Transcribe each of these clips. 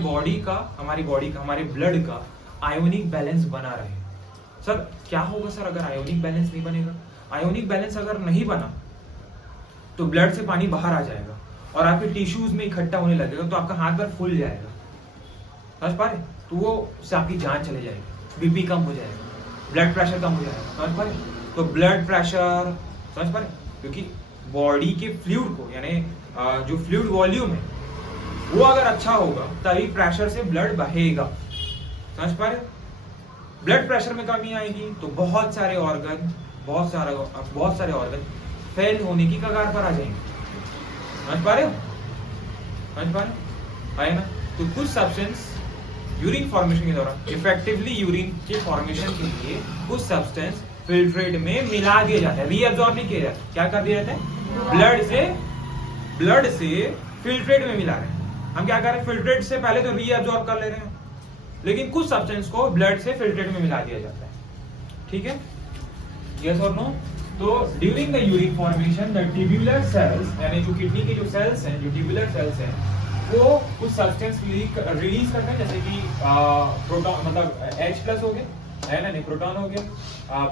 हमारे ब्लड का ionic balance बना रहे। सर क्या होगा सर अगर आयोनिक बैलेंस नहीं बनेगा? आयोनिक बैलेंस अगर नहीं बना तो ब्लड से पानी बाहर आ जाएगा और आपके टिश्यूज में इकट्ठा होने लगेगा, तो आपका हाथ पैर फूल जाएगा, समझ पा रहे? तो वो उससे आपकी जान चले जाएगी, बीपी कम हो जाएगा, ब्लड प्रेशर कम हो जाएगा, समझ पा रहे? तो ब्लड प्रेशर, समझ पा रहे? क्योंकि बॉडी के फ्लूइड को, यानी जो फ्लूइड वॉल्यूम है वो अगर अच्छा होगा तभी प्रेशर से ब्लड बहेगा, समझ पा रहे? ब्लड प्रेशर में कमी आएगी तो बहुत सारे ऑर्गन फेल होने की कगार पर आ जाएंगे, समझ पा रहे हो? समझ पा रहे हो? है ना? तो कुछ सब्सटेंस यूरिन फॉर्मेशन के दौरान, इफेक्टिवली यूरिन के फॉर्मेशन के लिए कुछ सब्सटेंस फिल्ट्रेट में मिला दिया जाता है, रीअब्सॉर्ब नहीं किया जाता। क्या कर दिया जाता है? ब्लड से फिल्ट्रेट में मिला रहे हैं। हम क्या कर रहे हैं? फिल्ट्रेट से पहले तो रीअब्सॉर्ब कर ले रहे हैं, लेकिन कुछ सब्सटेंस को ब्लड से फिल्ट्रेट में मिला दिया जाता है, ठीक है? यस और नो? तो during the urine formation the tubular cells, यानी जो किडनी के जो सेल्स हैं, जो ट्यूबुलर सेल्स हैं, वो कुछ सब्सटेंस रिलीज करते हैं, जैसे कि प्रोटॉन, मतलब H+ हो गया, है ना, नहीं, प्रोटॉन हो गया,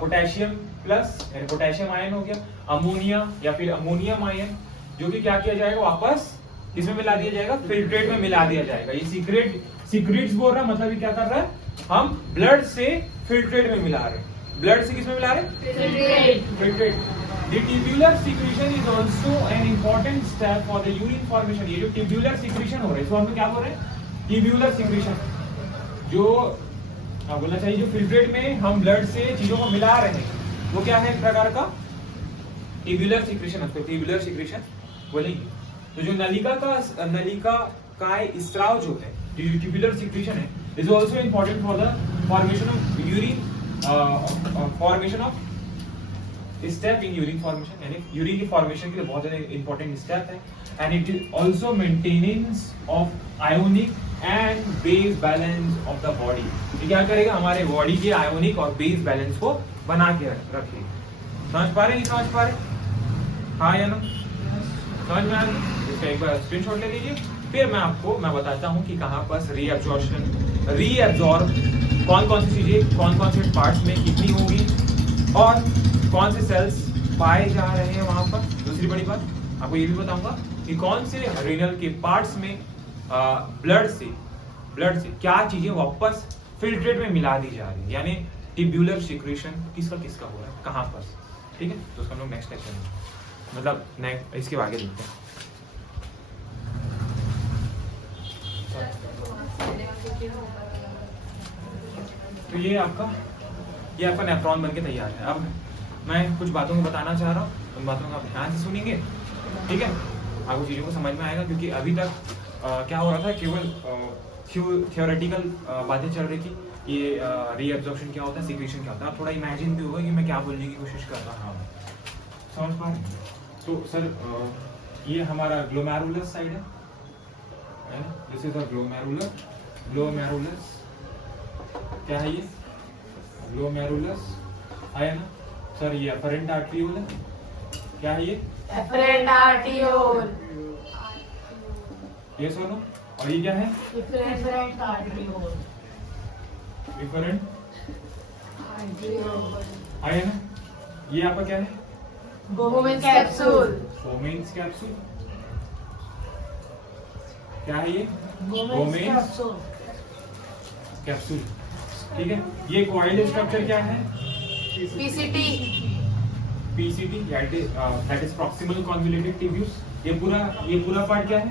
पोटेशियम प्लस यानी पोटेशियम आयन हो गया, अमोनिया या फिर अमोनियम आयन, जो कि क्या किया जाएगा? वापस किसमें मिला दिया जाएगा? फिल्ट्रेट में मिला दिया जाएगा। ये सीक्रेट्स बोल रहा है, मतलब ये क्या कर रहा है? हम ब्लड से फिल्ट्रेट में मिला रहे हैं। ब्लड से किसमें मिला रहे हैं? Filtrate. The tubular secretion is also an important step for the urine formation। ये जो tubular secretion हो रहा है, इसको हम क्या बोल रहे हैं? tubular secretion। जो बोलना चाहिए, जो फिल्ट्रेट में हम ब्लड से चीजों को मिला रहे हैं, वो क्या है? एक प्रकार का tubular secretion, उसको tubular secretion बोलेंगे। तो जो नलिका का स्राव जो है, जो tubular secretion है, is also important for the formation of urine, formation of step in urine formation, यानी यूरिन की फॉर्मेशन के लिए बहुत ज्यादा इंपॉर्टेंट स्टेप है। And it is also maintenance of ionic and base balance of the body. ये क्या करेगा? हमारे बॉडी के आयोनिक और बेस बैलेंस को बना के रखेगा। समझ पा रहे हैं? समझ पा रहे? हाँ या ना? समझ में आ रही? इसका एक बार स्क्रीनशॉट ले लीजिए, फिर मैं बताता हूँ कि कहाँ पर रीअब्सॉर्ब कौन सी चीजें, कौन से पार्ट्स में कितनी होगी और कौन से सेल्स पाए जा रहे हैं वहां पर। दूसरी बड़ी बात आपको ये भी बताऊंगा कि कौन से रीनल के पार्ट्स में ब्लड से क्या चीजें वापस फिल्ट्रेट में मिला दी जा रही है, यानी ट्यूबुलर सिक्रेशन किसका हो रहा है, कहां पर, ठीक है? तो उसका हम लोग नेक्स्ट लेक्चर में, मतलब इसके आगे देखते हैं। तो ये आपका नेफ्रॉन बनके तैयार है। अब मैं कुछ बातों को बताना चाह रहा हूँ, उन बातों को आप ध्यान से सुनेंगे, ठीक है? आपको चीज़ों को समझ में आएगा, क्योंकि अभी तक क्या हो रहा था, केवल थियोरेटिकल बातें चल रही थी। ये रीअब्जॉर्प्शन क्या होता है, सिक्रेशन क्या होता है। आप थोड़ा इमेजिन भी होगा कि मैं क्या बोलने की कोशिश कर रहा हूँ, समझ पा रहे? तो सर ये हमारा ग्लोमेरुलस साइड है ना? This is a glomerulus. क्या है ये? ग्लोमेरुलस है ना सर? ये एफरेंट आर्टियोल है। क्या है ये? Afferent arteriole. ये सुनो, और ये क्या है? Efferent arteriole. एफरेंट है ना? ये आपका क्या है? बोमेंस कैप्सूल। बोमेंस कैप्सूल। क्या है ये? बोमेंस कैप्सूल, ठीक है? ये कॉइल्ड स्ट्रक्चर क्या है? PCT, that is proximal convoluted tubules. ये पूरा पार्ट क्या है?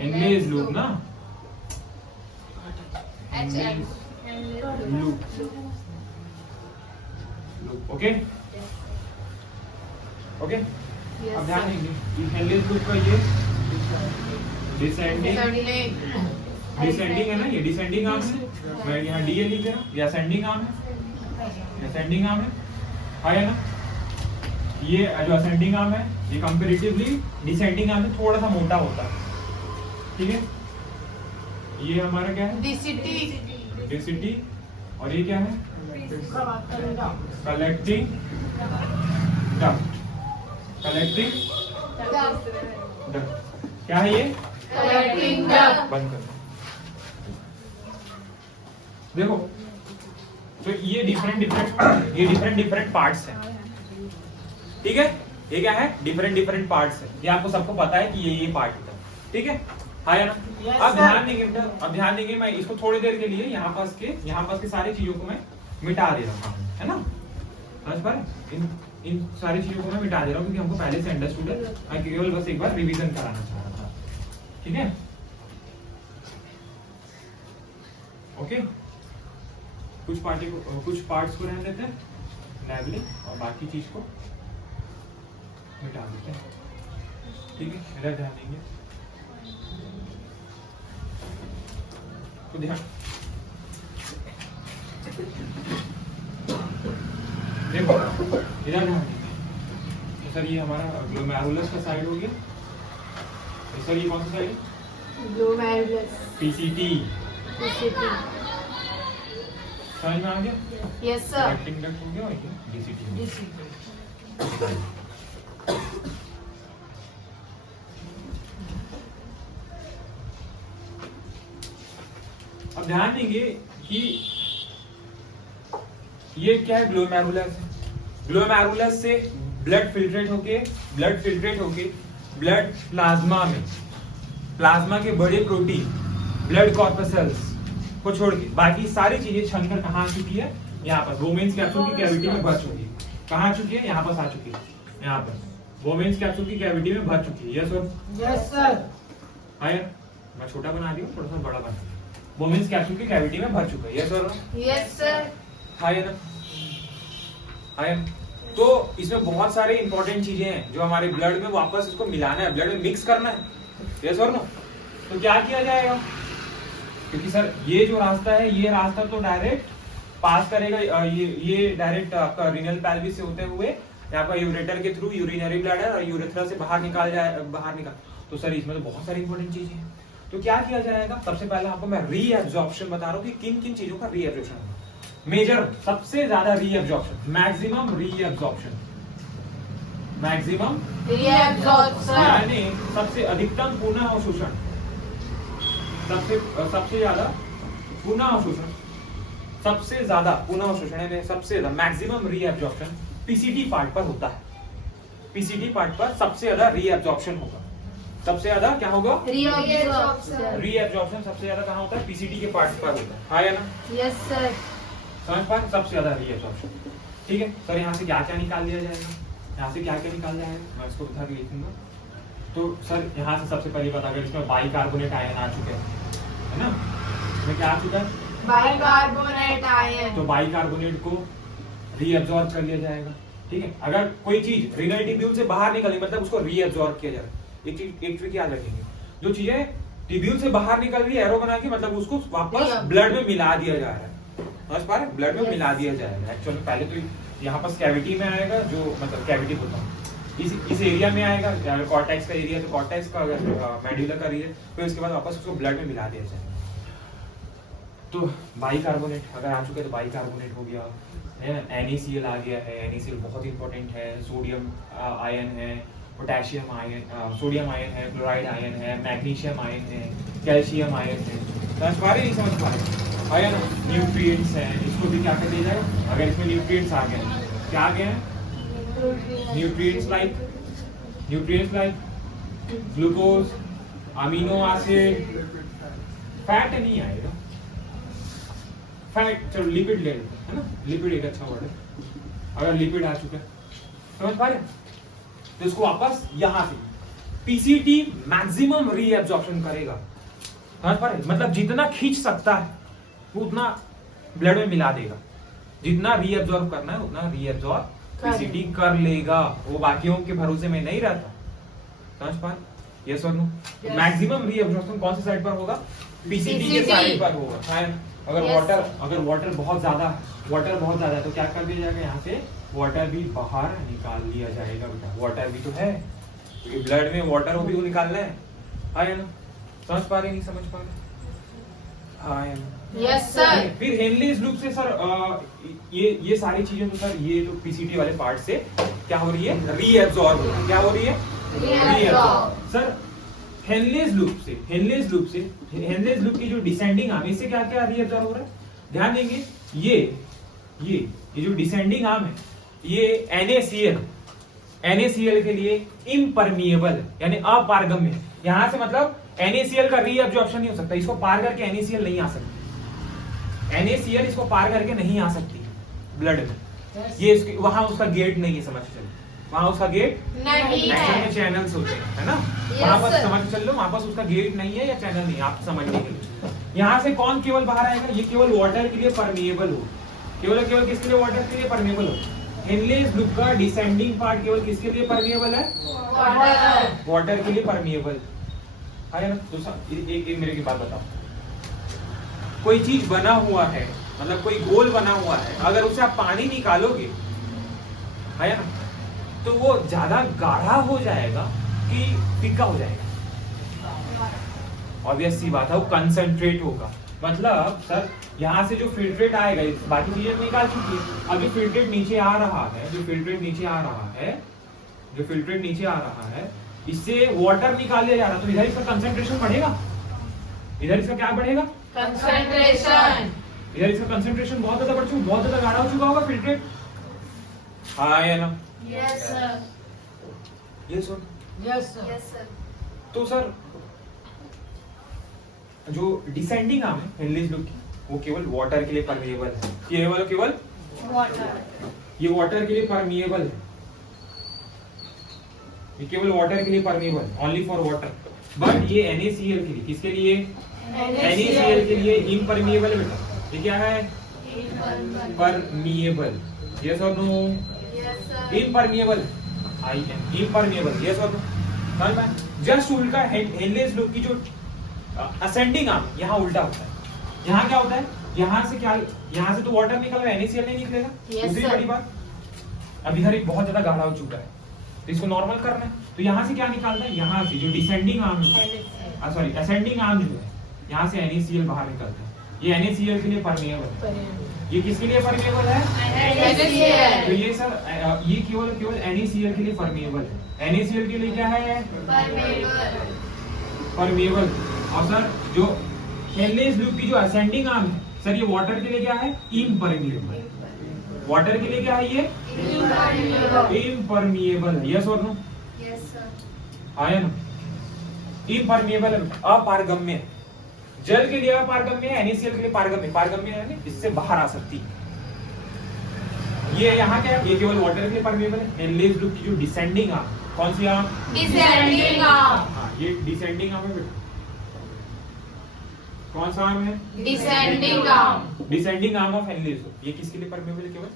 एनलेज लूप ना, लूप, ओके। अब ध्यान देंगे एनलेज लूप का ये डिसेंडिंग है ना, ये डिसेंडिंग आर्म है। मैं यहाँ डी ए लिख रहा हूँ, ये असेंडिंग आर्म है ना? ये जो असेंडिंग आर्म है, ये कंपैरेटिवली डिसेंडिंग आर्म में थोड़ा सा मोटा होता है, ठीक है? ये हमारा क्या है? डीसीटी। और ये क्या है? कलेक्टिंग क्या है ये? Collecting duct. बंद कर। देखो तो ये डिफरेंट पार्ट्स हैं, ठीक है? ये क्या है? डिफरेंट पार्ट्स है। ये आपको सबको पता है कि ये पार्ट है, ठीक है? हाँ या ना? Yes, अब sir. ध्यान देंगे मैं इसको थोड़ी देर के लिए यहाँ पास के सारी चीजों को मैं मिटा दे रहा हूँ, है ना? समझ पा रहे? इन सारी चीजों को मैं मिटा दे रहा हूँ क्योंकि हमको पहले से अंडरस्टूड है। मैं केवल बस एक बार रिवीजन कराना चाह रहा था, ठीक है? ओके, कुछ पार्ट्स को रहने देते हैं लेवलिंग और बाकी चीज को मिटा देते हैं, ठीक है? मेरा ध्यान देंगे तो ध्यान देखो, इधर ध्यान देंगे। तो सर ये हमारा ग्लोमेरुलस का साइड हो गया। तो सर ये कौन सा साइड है? ग्लोमेरुलस। पीसीटी। पीसीटी। समझ में आ गया? Yes sir. कलेक्टिंग डक्ट हो गया और ये डीसीटी हो गया। डीसीटी। अब ध्यान देंगे कि ये क्या है? ग्लोमेरुलस है। ग्लोमेरुलस से ब्लड फिल्ट्रेट होके ब्लड प्लाज्मा के बड़े प्रोटीन ब्लड कॉर्पसेल्स को छोड़ के बाकी सारी चीजें छनकर कहाँ आ चुकी है? यहाँ पर वोमेन्स कैप्सूल की कैविटी में भर चुकी है। कहाँ आ चुकी है? यहाँ पर आ चुकी है। यहाँ पर वोमेन्स कैप्सूल की कैविटी में भर चुकी है। Yes sir? Yes sir. Higher मैं छोटा बना दिया, थोड़ा सा बड़ा बना। वोमेन्स कैप्सूल की कैविटी में भर चुका है। Yes sir? Yes sir. Higher higher तो इसमें बहुत सारे इंपॉर्टेंट चीजें हैं जो हमारे ब्लड में वापस इसको मिलाना है, ब्लड में मिक्स करना है। यस और नो? तो क्या किया जाएगा? क्योंकि सर ये जो रास्ता है, ये रास्ता तो डायरेक्ट पास करेगा, ये डायरेक्ट आपका रीनल पेल्विस से होते हुए आपका यूरेटर के थ्रू यूरिनरी ब्लैडर और यूरेथ्रा से बाहर निकाल। तो सर इसमें तो बहुत सारी इंपॉर्टेंट चीजें हैं। तो क्या किया जाएगा? सबसे पहले आपको मैं रीएब्जॉर्प्शन बता रहा हूँ कि किन किन चीजों का रीएब्जॉर्प्शन होगा। मेजर सबसे ज्यादा रीएब्जॉर्प्शन, मैक्सिमम रीएब्जॉर्प्शन यानी सबसे अधिकतम पुनः अवशोषण, सबसे ज्यादा पुनः अवशोषण, सबसे ज्यादा पुनः अवशोषण यानी सबसे ज्यादा मैक्सिमम रीएब्जॉर्प्शन पीसीटी पार्ट पर होता है। पीसीटी पार्ट पर सबसे ज्यादा रीएब्जॉर्प्शन होगा। सबसे ज्यादा क्या होगा? रीएब्जॉर्प्शन सबसे ज्यादा कहाँ होता है? पीसीटी के पार्ट पर होता है। हाँ या ना? Yes sir. समझ पा? सबसे ज्यादा रीएब्जॉर्प्शन, ठीक है? सर यहाँ से क्या क्या निकाल दिया जाएगा? यहाँ से क्या क्या निकाल जाएगा? मैं इसको उठा के लिखूंगा। तो सर यहाँ से सबसे पहले पता करें, इसमें बाइकार्बोनेट आयन आ चुके हैं, है ना? इसमें क्या आ चुका है? Bicarbonate ion. तो बाइकार्बोनेट को रीअब्सॉर्ब कर लिया जाएगा, ठीक है? अगर कोई चीज रीनल ट्यूब्यूल से बाहर निकली मतलब उसको रीअब्सॉर्ब किया जाएगा। एक ट्रिक याद रखेंगे, जो चीजें ट्यूब्यूल से बाहर निकल रही है एरो बना के मतलब उसको वापस ब्लड में मिला दिया जा रहा है। समझ पा रहे? ब्लड में मिला दिया जाएगा। एक्चुअली पहले तो यहाँ पर कैविटी में आएगा, जो मतलब कैविटी बोलता हूँ, इस एरिया में आएगा, कॉर्टेक्स का एरिया, तो कॉर्टेक्स का अगर मेडुला का एरिया, फिर उसके बाद वापस उसको ब्लड में मिला दिया जाएगा। तो बाइकार्बोनेट अगर आ चुका है तो बाइकार्बोनेट हो गया है, NaCl आ गया है। NaCl बहुत इंपॉर्टेंट है। सोडियम आयन है, पोटेशियम आयन, सोडियम आयन है, क्लोराइड आयन है, मैग्नीशियम आयन है, कैल्शियम आयन है। समझ पा रहे? नहीं समझ पा रहे? आयन न्यूट्रिएंट्स हैं, इसको भी क्या कर दिया जाएगा? अगर इसमें न्यूट्रिएंट्स आ गए, क्या आ गए हैं? Nutrients like glucose, amino acid, fat नहीं आएगा। फैट चलो लिपिड ले लेते हैं, है ना? लिपिड एक अच्छा वर्ड है। अगर लिपिड आ चुका है, समझ पा रहे? तो इसको वापस यहां से पीसीटी मैक्सिमम रीएब्जॉर्प्शन करेगा। समझ पा रहे? मतलब जितना खींच सकता है वो उतना ब्लड में मिला देगा। जितना रीएब्जॉर्ब करना है उतना रीएब्जॉर्ब पीसीटी कर लेगा। वो बाकियों के भरोसे में नहीं रहता। समझ पा? यस और नो? मैक्सिमम रीएब्जॉर्प्शन कौन सी साइड पर होगा? पीसीटी के साइड पर होगा। अगर वाटर बहुत ज्यादा है तो क्या कर दिया जाएगा? यहाँ से वाटर भी बाहर निकाल लिया जाएगा। बेटा वाटर भी तो है, क्योंकि ब्लड में वाटर भी निकालना है। हाँ या ना? समझ पा रहे? नहीं समझ पा रहे? हाँ या ना? Yes sir. फिर हेनलीज लूप से सर ये सारी चीजें तो सर ये तो पीसीटी वाले पार्ट से क्या हो रही है? रीएब्सॉर्ब। क्या हो रही है? Reabsorb. सर हेनलेज लूप की जो डिसेंडिंग आर्म, इससे क्या क्या रीअब्सॉर्ब हो रहा है? ध्यान देंगे, ये जो डिसेंडिंग आर्म है, ये NaCl के लिए इम्परमिएबल यानी अपारगम्य है। यहां से मतलब NaCl का रीअब्जॉर्प्शन नहीं हो सकता, इसको पार करके NaCl नहीं आ सकती, NaCl इसको पार करके नहीं आ सकती ब्लड में। ये वहां उसका गेट नहीं है, समझ चलो, वहां उसका गेट नहीं नेचर में है। चैनल्स होते हैं, है ना? Yes, वहां पर sir. समझ चल लो, वहां पर उसका गेट नहीं है या चैनल नहीं है, आप समझने के लिए। यहाँ से कौन केवल बाहर आएगा? ये केवल वाटर के लिए परमिएबल हो, केवल किसके लिए? वाटर के लिए परमिएबल हो। हेनलेज लूप का डिसेंडिंग पार्ट केवल किसके लिए परमिएबल है? Water. वाटर के लिए परमिएबल है ना? तो एक मेरे की बात बताओ, कोई चीज बना हुआ है, मतलब कोई गोल बना हुआ है, अगर उसे आप पानी निकालोगे, है ना, तो वो ज्यादा गाढ़ा हो जाएगा कि फीका हो जाएगा? ऑब्वियस सी बात है, वो कंसंट्रेट होगा। मतलब सर यहाँ से जो फिल्ट्रेट आएगा, बाकी चीजें निकाल चुकी है, अभी फिल्ट्रेट नीचे आ रहा है, जो फिल्ट्रेट नीचे आ रहा है, इससे वाटर निकाल लिया जा रहा है, तो इधर इसका कंसंट्रेशन बढ़ेगा, इधर इसका क्या बढ़ेगा? Concentration. इधर इसका कंसंट्रेशन बहुत ज्यादा बढ़ चुका, बहुत ज्यादा गाढ़ा हो चुका होगा फिल्ट्रेट, हाँ या ना? Yes, sir. ये सुन, Yes, sir. तो सर जो डिसेंडिंग आर्म है हेनलेज लूप की, वो केवल वाटर के लिए परमिएबल है, केवल Water. ये वाटर के लिए परमिएबल है, ये केवल वाटर के लिए permeable, only for water. But ये NaCl के लिए, किसके लिए? NaCl के लिए इम्परमिएबल है बेटा। ये क्या है? परमिएबल, यस और no? Yes, sir. Impermeable, impermeable, yes और नो? समझ में? जस्ट उल्टा हेनलेज लूप की जो असेंडिंग आर्म, यहाँ उल्टा होता है। यहाँ क्या होता है? यहाँ से यहाँ से तो वाटर निकल रहा है, NaCl नहीं निकलेगा। Yes, दूसरी sir. बड़ी बात, अब इधर एक बहुत ज्यादा गाढ़ा हो चुका है, तो इसको नॉर्मल करना है, तो यहाँ से क्या निकालता है? यहाँ से जो डिसेंडिंग आर्म है, सॉरी असेंडिंग आर्म जो है, यहाँ से NaCl बाहर निकलता है। ये NaCl के लिए परमिएबल है। ये किसके लिए परमिएबल है? तो ये सर ये केवल NaCl के लिए परमिएबल है। NaCl के लिए क्या है? परमिएबल। और सर जो हेनलेज लूप की जो असेंडिंग आर्म है, सर ये वाटर के लिए क्या है? इम्परमिएबल। वाटर के लिए क्या है? ये इम्परमिएबल है, यस और नो? Yes, sir. आया ना? इम्परमिएबल है, अपारगम्य। जल के लिए अपारगम्य है, NaCl के लिए पारगम्य है, इससे बाहर आ सकती है। ये यहाँ क्या है? ये केवल वाटर के लिए परमिएबल है। हेनलेज लूप की जो डिसेंडिंग आर्म, कौन सी आर्म? Descending arm. हाँ, ये डिसेंडिंग आर्म है बेटा। कौन सा आर्म है? Descending arm. Descending arm of Henle's loop. ये किसके लिए परमिएबल है? केवल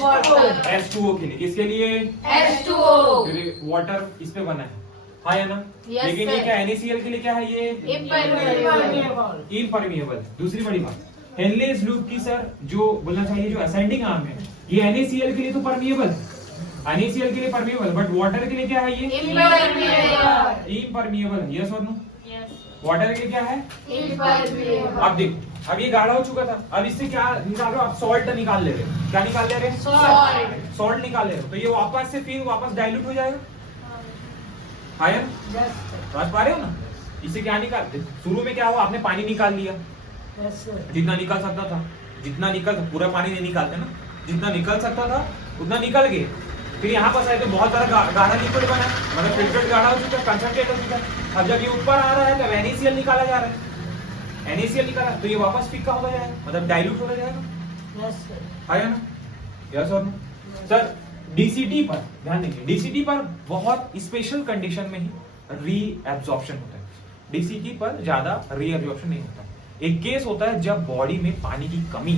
Water. H2O के लिए। किसके लिए? H2O. वाटर इस पे बना है, हाँ या ना? Yes, लेकिन sir. ये क्या NaCl के लिए क्या है? ये Impermeable. इम्परमिएबल। दूसरी बड़ी बात, हेनलेज लूप की सर जो बोलना चाहिए जो असेंडिंग आर्म है, ये NaCl के लिए तो परमिएबल है, NaCl के लिए परमिएबल, बट वाटर के लिए क्या है? ये Impermeable. इम्परमिएबल, यस और नो? वाटर के लिए क्या है? Impermeable. अब देखो, अब ये गाढ़ा हो चुका था, अब इससे क्या निकाल रहे हो? आप सॉल्ट निकाल ले रहे हो। क्या निकाल ले रहे हैं? Salt. सॉल्ट निकाल ले रहे हो, तो ये वापस से फिर वापस डाइल्यूट हो जाएगा, हाँ यार? समझ पा रहे हो ना? इससे क्या निकाल, शुरू में क्या हुआ? आपने पानी निकाल लिया, जितना निकल सकता था, पूरा पानी नहीं निकालते ना, जितना निकल सकता था उतना निकल गए। फिर यहाँ पर आए तो बहुत सारा गाढ़ा लिक्विड बना, मतलब फिल्टर्ड गाढ़ा हो चुका है, कंसंट्रेट हो चुका है। अब जब ये ऊपर आ रहा है तो NaCl निकाला जा रहा है, NaCl निकाला तो ये वापस फीका हो जाएगा, मतलब डाइल्यूट हो जाएगा, है ना? यस और नो? सर DCT पर ध्यान देंगे, DCT पर बहुत स्पेशल कंडीशन में ही रीएब्जॉर्प्शन होता है। DCT पर ज्यादा रीएब्जॉर्प्शन नहीं होता। एक केस होता है जब बॉडी में पानी की कमी,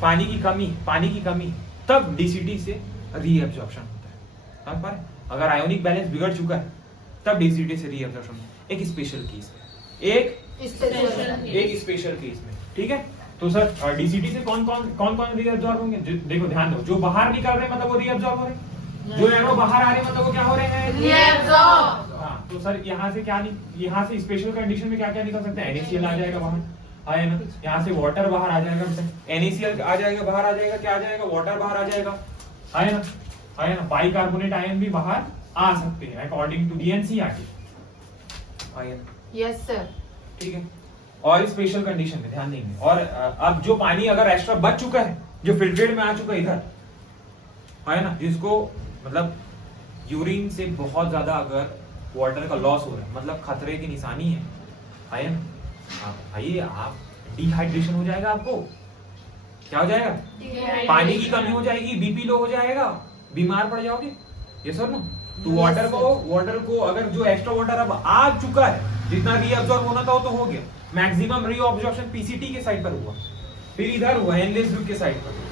पानी की कमी, तब DCT से रीएब्जॉर्प्शन होता है। समझ पा रहे? अगर आयोनिक बैलेंस बिगड़ चुका है तब DCT से रीएब्जॉर्प्शन होता है, एक स्पेशल केस में, एक स्पेशल केस में, ठीक है? तो सर DCT से कौन रीएब्जॉर्ब होंगे? देखो ध्यान दो, जो बाहर निकल रहे हैं मतलब वो रीएब्जॉर्ब हो रहे हैं, जो एरो बाहर आ रहे हैं मतलब वो क्या हो रहे हैं? Reabsorb. हाँ, तो सर यहाँ से स्पेशल कंडीशन में क्या क्या निकल सकता है? NaCl आ जाएगा बाहर, है ना? यहाँ से वाटर बाहर आ जाएगा, NaCl आ जाएगा, बाहर आ जाएगा, क्या आ जाएगा? वाटर बाहर आ जाएगा, है ना? है ना, बाइकार्बोनेट आयन भी बाहर आ सकते हैं according to the NCERT. Yes sir. ठीक है, और स्पेशल कंडीशन में ध्यान देंगे। और अब जो पानी अगर एक्स्ट्रा बच चुका है, जो फिल्ट्रेट में आ चुका है इधर, है ना, जिसको मतलब यूरिन से बहुत ज्यादा अगर वाटर का लॉस हो रहा है, मतलब खतरे की निशानी है ना, आइए आप डिहाइड्रेशन हो जाएगा, आपको क्या हो जाएगा, पानी की कमी हो जाएगी, बीपी लो हो जाएगा, बीमार पड़ जाओगे, ये सर ना। तो वाटर को अगर जो एक्स्ट्रा वाटर अब आ चुका है, जितना रीअब्सॉर्ब होना था वो तो हो गया, मैक्सिमम रीअब्सॉर्प्शन पीसीटी के साइड पर हुआ, फिर इधर हुआ एनलेस लूप के साइड पर,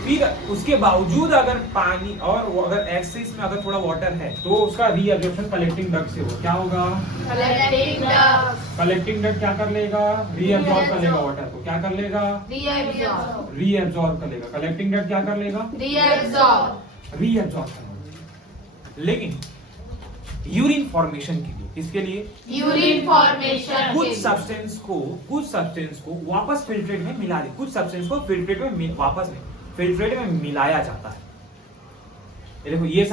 फिर उसके बावजूद अगर पानी और अगर एक्सेस में अगर थोड़ा वाटर है तो उसका रीअब्सॉर्प्शन कलेक्टिंग डक्ट से होगा, क्या होगा, कलेक्टिंग डक्ट क्या कर लेगा, रीअब्सॉर्ब कर लेगा वाटर को, क्या कर लेगा, रीअब्सॉर्ब कर लेगा, कलेक्टिंग डक्ट क्या कर लेगा, रीअब्सॉर्ब कर लेगा। लेकिन यूरिन फॉर्मेशन के लिए, किसके लिए, यूरिन फॉर्मेशन, कुछ सब्सटेंस को वापस फिल्ट्रेट में मिला दे, कुछ सब्सटेंस को फिल्ट्रेट में वापस फिल्ट्रेट में मिलाया जाता है। ये देखो, ये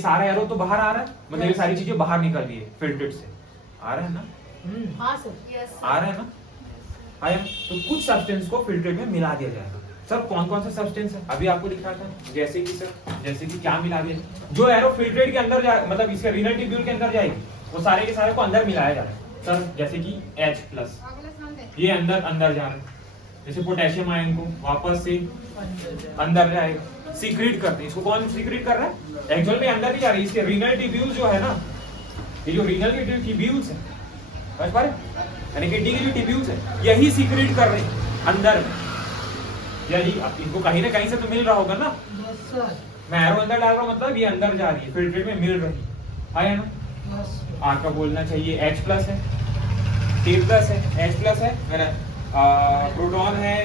सारा एरो तो बाहर आ रहा है, मतलब ये सारी चीजें बाहर निकल रही है फिल्ट्रेट से, आ रहा है ना, हाँ सर, आ रहा है ना, आया। तो कुछ सब्सटेंस को फिल्ट्रेट में मिला दिया जाएगा। सर कौन कौन से सब्सटेंस है, अभी आपको दिखा था, जैसे कि क्या मिला दिया, जो एरो फिल्ट्रेट के अंदर जाए, मतलब इसके रीनल ट्यूब्यूल के अंदर जाएगी, वो सारे के सारे को अंदर मिलाया जा रहा है। सर जैसे कि H+, ये अंदर जा रहा है, जैसे पोटेशियम आयन को वापस से अंदर जाएगा, सीक्रेट करते हैं, इसको कौन सीक्रेट कर रहा है, एक्चुअल में अंदर नहीं जा रही, इसके रीनल ट्यूब्यूल जो है ना, ये जो रीनल के ट्यूब्यूल्स है, समझ पा रहे, यानी किडनी के जो ट्यूब्यूल्स है, यही सीक्रेट कर रहे हैं अंदर, यही अब इनको कहीं ना कहीं से तो मिल रहा होगा ना, मैं एरो अंदर डाल रहा हूं, मतलब ये अंदर जा रही है, फिल्ट्रेट में मिल रही है ना। आपका बोलना चाहिए H+ है, T+ है, H+ है, प्रोटॉन है,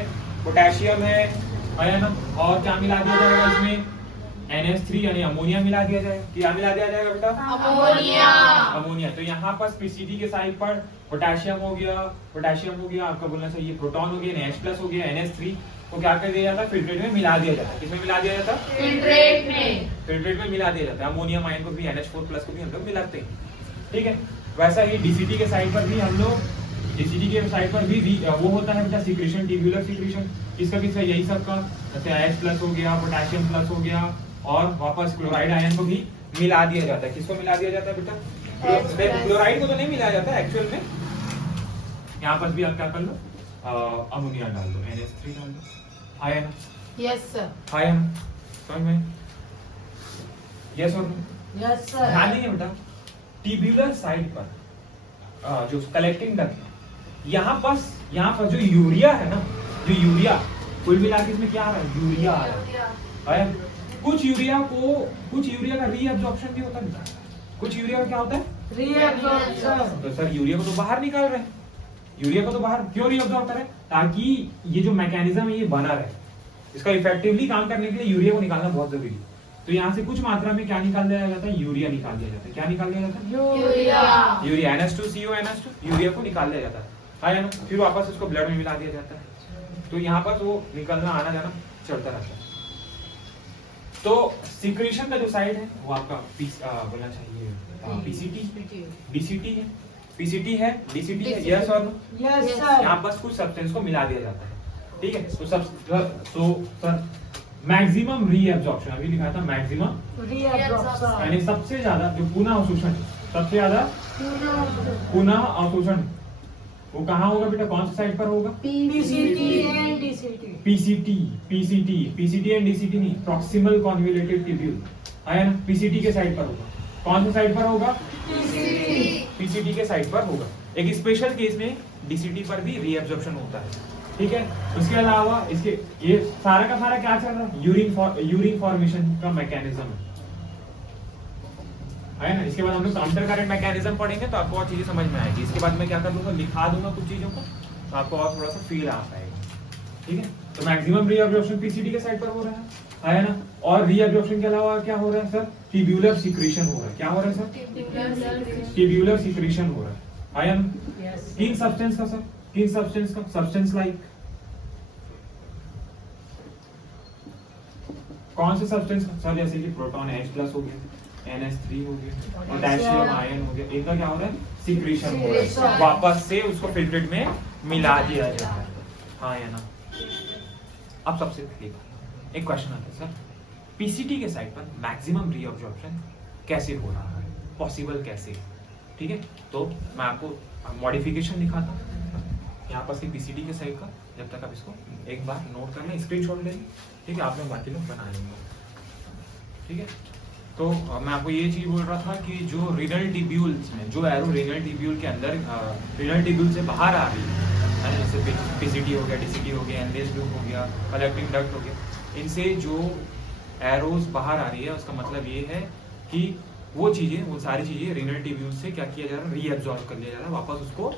पोटेशियम है ना, और क्या मिला दिया जाएगा इसमें, NH3 यानी अमोनिया मिला दिया जाएगा, क्या मिला दिया जाएगा बेटा, अमोनिया। तो यहाँ पर पीसीटी के साइड पर पोटेशियम हो गया, आपका बोलना चाहिए प्रोटॉन हो गया, H+ हो गया, NH3 को क्या कर दिया जाता है, फिल्ट्रेट में मिला दिया जाता है, किसमें मिला दिया जाता है, फिल्ट्रेट में मिला दिया जाता है, अमोनियम आयन को भी, NH4+ को भी हम लोग मिलाते हैं। ठीक है, वैसा ही डीसीटी के साइड पर भी हम लोग, डीसीटी के साइड पर भी वो होता है बेटा सिक्रीशन, ट्यूबुलर सिक्रीशन, किसका यही सब का, जैसे H+ हो गया, पोटेशियम प्लस हो गया, और वापस क्लोराइड आयन को भी मिला दिया जाता है। किसको मिला दिया जाता है बेटा, क्लोराइड को तो नहीं मिलाया जाता एक्चुअल में, यहाँ पर भी आप क्या कर लो, अमोनिया डाल दो, NH3 डाल दो, आया ना, यस सर, आया ना, समझ में, यस और यस सर, ध्यान देंगे बेटा, ट्यूबुलर साइड पर जो कलेक्टिंग डक्ट है, यहाँ पर जो यूरिया है ना, जो यूरिया कुल मिला के इसमें क्या आ रहा है, यूरिया आ रहा है। कुछ यूरिया का रीअब्सॉर्प्शन भी होता है, कुछ यूरिया का क्या होता है, रीअब्सॉर्प्शन। तो सर यूरिया को तो बाहर निकाल रहे हैं, यूरिया को तो बाहर क्यों रीअब्सॉर्ब कर रहे हैं, ताकि ये जो मैकेनिज्म है ये बना रहे, इसका इफेक्टिवली काम करने के लिए यूरिया को निकालना बहुत जरूरी है। तो यहाँ से कुछ मात्रा में क्या निकाल दिया जाता है, यूरिया निकाल दिया जाता है, क्या निकाल दिया जाता है, यूरिया, NH2CO NH2, यूरिया को निकाल दिया जाता है ना, फिर वापस उसको ब्लड में मिला दिया जाता है, तो यहाँ पर वो निकलना आना जाना चलता रहता है। तो सिक्रीशन का जो साइड है वो आपका बोलना चाहिए पीसीटी है, डीसीटी है, यस और नो, यस सर, यहाँ बस कुछ सब्सटेंस को मिला दिया जाता है। ठीक है, तो सर मैक्सिमम रीअब्सॉर्प्शन, अभी लिखा था मैक्सिमम रीअब्सॉर्प्शन, यानी सबसे ज्यादा जो पुनः अवशोषण, सबसे ज्यादा पुनः अवशोषण वो कहाँ होगा बेटा, कौन सी साइड पर होगा, PCT and DCT, PCT and DCT नहीं, प्रॉक्सिमल कॉन्वोल्यूटिव ट्यूब्यूल है ना, पीसीटी के साइड पर होगा, कौन सी साइड पर होगा, पीसीटी के साइड पर होगा। एक स्पेशल केस में डीसीटी पर भी रीअब्सॉर्प्शन होता है। ठीक है, उसके अलावा इसके ये सारा का सारा क्या चल रहा है, यूरिन फॉर्मेशन का मैकेनिज्म है ना। इसके बाद हम लोग काउंटर करंट मैकेनिज्म पढ़ेंगे तो आपको और चीजें समझ में आएगी। इसके बाद मैं क्या कर दूंगा, लिखा दूंगा कुछ चीजों को, तो आपको और थोड़ा सा फील आ पाएगा। ठीक है, तो मैक्सिमम रीअब्सॉर्प्शन पीसीटी के साइड पर हो रहा है ना, और रीअब्सॉर्प्शन के अलावा क्या हो रहा है सर, ट्यूबुलर सिक्रीशन हो रहा है। क्या हो रहा है सर, ट्यूबुलर सिक्रीशन हो रहा है ना। किन सब्सटेंस का सर, किन सब्सटेंस का, सब्सटेंस लाइक कौन से सब्सटेंस सर, जैसे कि प्रोटॉन H+ हो गया, NH3 हो गया, पोटेशियम आयन हो गया, इनका क्या हो रहा है, सिक्रीशन हो रहा है, वापस से उसको फिल्ट्रेट में मिला दिया जा रहा है, हाँ या ना। अब सबसे पहले एक क्वेश्चन आता है सर, पीसीटी के साइड पर मैक्सिमम रीअब्जॉर्प्शन कैसे हो रहा है, पॉसिबल कैसे, ठीक है। तो मैं आपको मॉडिफिकेशन दिखाता हूँ यहाँ पर पीसीटी के साइड का, जब तक आप इसको एक बार नोट कर लें, स्क्रीनशॉट ले लें, ठीक है, आप लोग बाकी लोग बना लेंगे, ठीक है। तो मैं आपको ये चीज बोल रहा था कि जो रीनल टिब्यूल्स में, जो एरो रीनल टिब्यूल के अंदर रीनल टिब्यूल से बाहर आ रही है, जैसे पीसीटी हो गया, डीसीटी हो गया, एनलेस लूप हो गया, कलेक्टिंग डक्ट हो गया, इनसे जो एरोज बाहर आ रही है, उसका मतलब ये है कि वो चीजें, वो सारी चीजें रीनल टिब्यूल से क्या किया जा रहा है, रीअब्जॉर्ब कर लिया जा रहा है, वापस उसको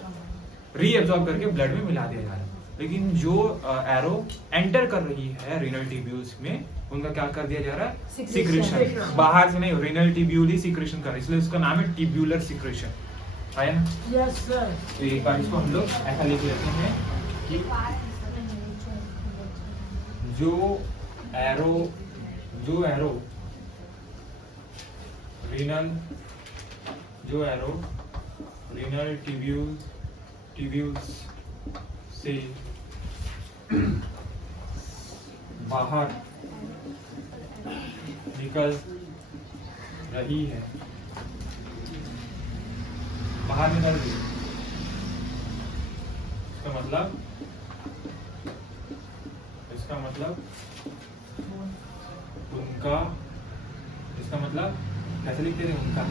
रीअब्जॉर्ब करके ब्लड में मिला दिया जा रहा है। लेकिन जो एरो एंटर कर रही है रीनल टिब्यूल्स में, उनका क्या कर दिया जा रहा है, सिक्रेशन, बाहर से नहीं, रीनल टिब्यूल ही सिक्रेशन कर रही है, इसलिए उसका नाम है टिब्यूलर सिक्रेशन, है ना। Yes sir. तो एक बार इसको हम लोग ऐसा लिख लेते हैं कि जो एरो रीनल टिब्यूल्स से बाहर निकल रही है, बाहर निकल रही है, इसका मतलब उनका, इसका मतलब कैसे लिखते थे, उनका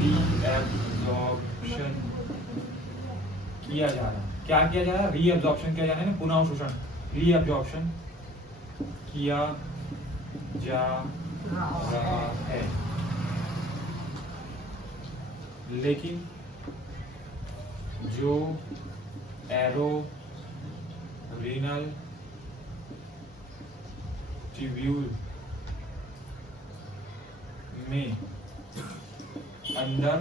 रीअब्जॉर्प्शन किया जा रहा है, क्या किया जा रहा है, रीअब्जॉर्प्शन किया जा रहा है ना, पुनः अवशोषण, रीअब्जॉर्प्शन किया जा रहा है। लेकिन जो एरो रीनल टिब्यूल में अंदर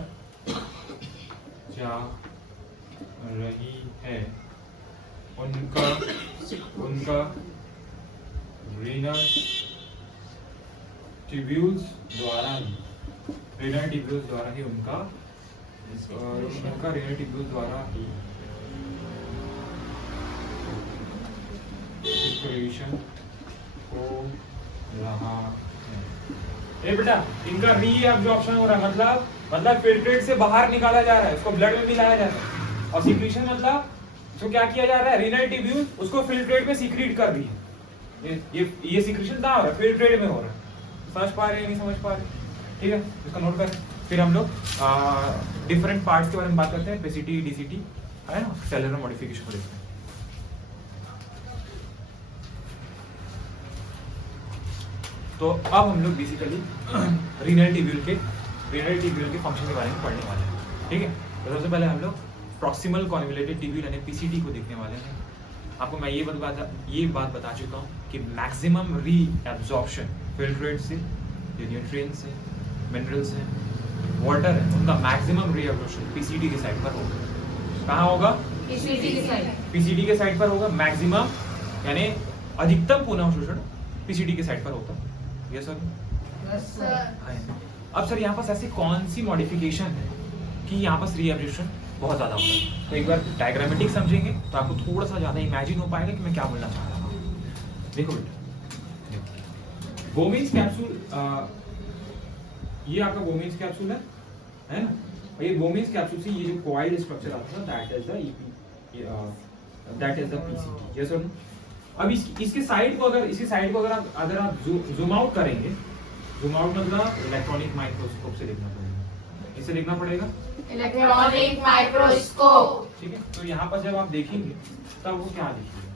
जा रही है, उनका रीनल टिब्यूल्स द्वारा ही रीनल टिब्यूल्स द्वारा ही उनका रीनल टिब्यूल्स द्वारा ही सिक्रेशन हो रहा है। ए बेटा, इनका रीअब्जॉर्प्शन हो रहा है, मतलब फिल्ट्रेट से बाहर निकाला जा रहा है, उसको ब्लड में मिलाया जा रहा है, और सिक्रीशन मतलब तो क्या किया जा रहा है, रीनल टिब्यूल उसको फिल्ट्रेट में सिक्रीट कर रही है। ये सिक्रीशन कहाँ हो रहा है, फिल्ट्रेट में हो रहा है। समझ पा रहे हैं, नहीं समझ पा रहे, ठीक है, इसका नोट करें। फिर हम लोग डिफरेंट पार्ट्स के बारे में बात करते हैं, पीसीटी, डीसीटी, है ना, सेलुलर मॉडिफिकेशन को देखते हैं। तो अब हम लोग बेसिकली रीनल टिब्यूल के फंक्शन के बारे में पढ़ने वाले हैं, ठीक है। तो सबसे पहले हम लोग प्रॉक्सिमल कॉन्वोल्यूटेड टिब्यूल यानी पीसीटी को देखने वाले हैं। आपको मैं ये बात बता चुका हूँ कि मैक्सिमम रीअब्जॉर्प्शन फिल्ट्रेट से, न्यूट्रिएंट्स से, मिनरल्स से, वाटर है, उनका मैक्सिमम रीअब्जॉर्प्शन पीसीटी के साइड पर होगा। कहाँ होगा, पीसीटी के साइड पर होगा मैक्सिमम, यानी अधिकतम पुनः अवशोषण पीसीटी के साइड पर होता है। Yes sir. अब सर यहाँ पर ऐसी कौन सी मॉडिफिकेशन है कि यहाँ पर रीअब्जॉर्प्शन बहुत ज्यादा होता है। तो एक बार डायग्रामेटिक समझेंगे तो आपको थोड़ा सा ज्यादा इमेजिन हो पाएगा कि मैं क्या बोलना चाह रहा हूँ। देखो बेटा, बोमिन्स कैप्सूल, ये आपका बोमिन्स कैप्सूल है ना, और ये बोमिन्स कैप्सूल से ये जो कॉइल्ड स्ट्रक्चर आता है that is the PCT. Yes और नो। अब इसके साइड को अगर आप जूम आउट करेंगे, जूम आउट मतलब इलेक्ट्रॉनिक माइक्रोस्कोप से देखना पड़ेगा, इसे देखना पड़ेगा इलेक्ट्रॉनिक माइक्रोस्कोप, ठीक है। तो यहाँ पर जब आप देखेंगे तब वो क्या दिखेगा,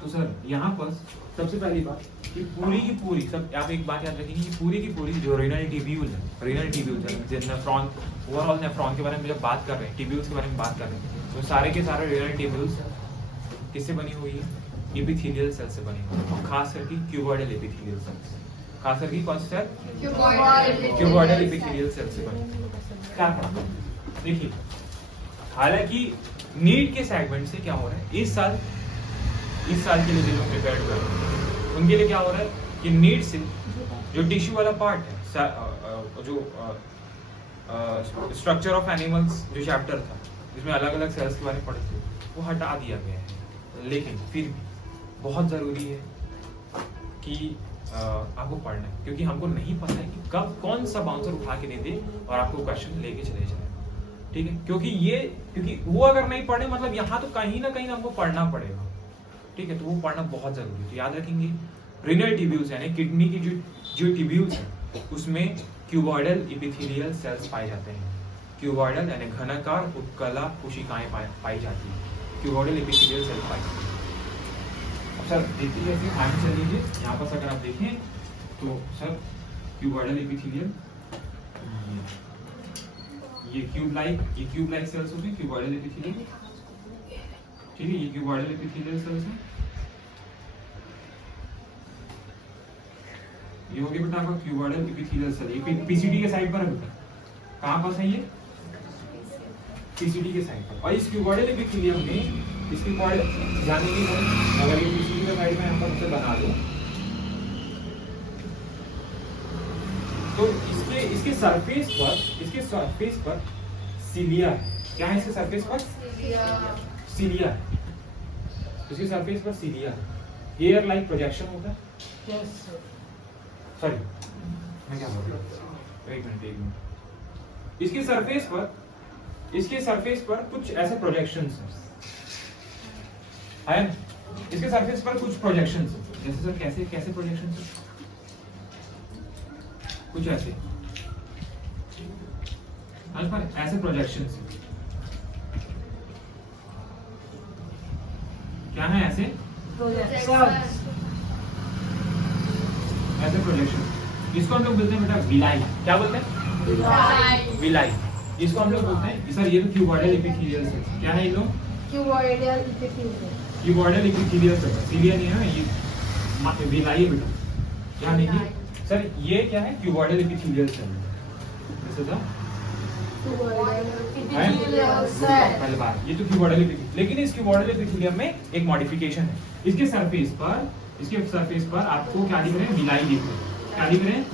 तो सर यहाँ पर सबसे पहली बात कि पूरी की पूरी, सब आप एक बात याद रखेंगे कि पूरी की पूरी जो रीनल टिब्यूल है, नेफ्रॉन, ओवरऑल नेफ्रॉन के बारे में जब बात कर रहे हैं, टिब्यूल्स के बारे में बात कर रहे हैं, तो सारे के सारे रीनल टिब्यूल्स किससे बनी हुई है, एपिथेलियल सेल से बनी हुई है, और खास करके क्यूबॉइडल एपिथेलियल सेल, खास करके कौन सी सेल, क्यूबॉइडल एपिथेलियल सेल से बनी। क्या करना, देखिए, हालांकि नीड के सेगमेंट से क्या हो रहा है, इस साल इस साल के लिए जो लोग प्रिपेयर कर रहे हैं उनके लिए क्या हो रहा है कि नीड से जो टिश्यू वाला पार्ट है, जो स्ट्रक्चर ऑफ एनिमल्स जो चैप्टर था जिसमें अलग अलग सेल्स के बारे में पढ़े थे वो हटा दिया गया है। लेकिन फिर भी बहुत ज़रूरी है कि आपको पढ़ना है, क्योंकि हमको नहीं पता है कि कब कौन सा बाउंसर उठा के दे दे और आपको क्वेश्चन लेके चले जाए। ठीक है, क्योंकि वो अगर नहीं पढ़े मतलब यहाँ तो कहीं ना कहीं हमको पढ़ना पड़ेगा। ठीक है, तो वो पढ़ना बहुत जरूरी है। तो याद रखेंगे रीनल ट्यूब्यूल्स यानी किडनी की जो ट्यूब्यूल्स है उसमें क्यूबॉइडल एपिथेलियल सेल्स पाए जाते हैं। क्यूबॉइडल यानी घनाकार उपकला कोशिकाएं पाई जाती है, क्यूबॉइडल एपिथेलियल सेल पाई जाती है। अब सर देखिए आगे चल लीजिए, यहाँ पर अगर आप देखें तो सर क्यूबॉइडल एपिथेलियल ये क्यूब लाइक सेल्स होते हैं, क्यूबॉइडल एपिथेलियल। ठीक है, ये क्यूबॉइडल एपिथेलियल सेल्स हैं। ये हो गया बेटा आपका क्यूबॉइडल एपिथेलियल सेल। ये पीसीडी के साइड पर है बेटा। कहाँ पास है ये? पीसीडी के साइड पर। और इस क्यूबॉइडल एपिथेलियम में इसकी जानेंगे अगर ये पीसीडी के साइड में यहाँ पर उसे बना दो तो इसके सरफेस पर सिलिया है। क्या है इसके सरफेस पर? सिलिया है। इसके सरफेस पर सिलिया है। हेयर लाइक प्रोजेक्शन होता है। सॉरी मैं क्या बोल रहा हूँ, एक मिनट। इसके सरफेस पर कुछ ऐसे प्रोजेक्शंस हैं। इसके सरफेस पर कुछ प्रोजेक्शंस हैं। जैसे सर कैसे प्रोजेक्शंस हैं? कुछ ऐसे ऐसे प्रोजेक्शंस क्या है? ऐसे प्रोजेक्शन। इसको हम लोग बोलते हैं बेटा विलाई। क्या बोलते हैं? विलाई। इसको हम लोग बोलते हैं सर ये तो क्यूबॉइडल एपिथेलियल सेल्स। क्या है ये लोग? Cuboidal epithelial cells. सिलिया नहीं है ये, विलाई है बेटा। क्या नहीं सर ये क्या है? Cuboidal epithelial cell. जैसे था पहले बार ये तो क्यूबॉइडल एपिथेलियल, लेकिन इस क्यूबॉइडल एपिथेलियम में एक मॉडिफिकेशन है। इसके सरफेस पर आपको क्या दिख रहे हैं? विलाई दिख रहे हैं। क्या दिख रहे हैं?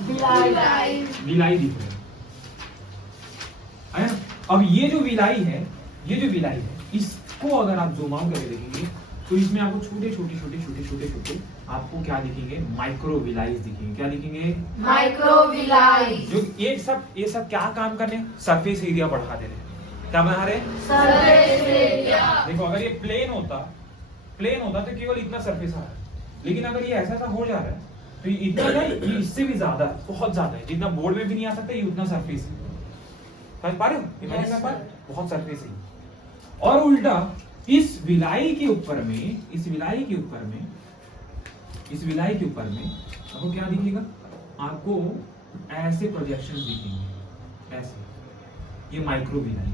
विलाई दिख रहे हैं। अब ये जो विलाई है इसको अगर आप जूम आउट करके देखेंगे तो इसमें आपको छोटे आपको क्या दिखेंगे? माइक्रोविलाइज दिखेंगे। क्या दिखेंगे? माइक्रोविलाइज। जो ये सब क्या काम करने? सरफेस एरिया बढ़ा दे रहे। क्या बना रहे? Surface area. देखो अगर ये प्लेन होता तो केवल इतना सरफेस आ रहा है, लेकिन अगर ये ऐसा हो जा रहा है तो ये इतना नहीं, ये इससे भी ज्यादा, बहुत ज्यादा है। जितना बोर्ड में भी नहीं आ सकता ये उतना सरफेस है। समझ पा रहे हो? इमेजिन कर पा रहे हो? बहुत सरफेस है। और उल्टा इस विलाई के ऊपर में आपको क्या दिखेगा? आपको ऐसे प्रोजेक्शंस दिखेंगे, ऐसे। ये माइक्रोविलाई।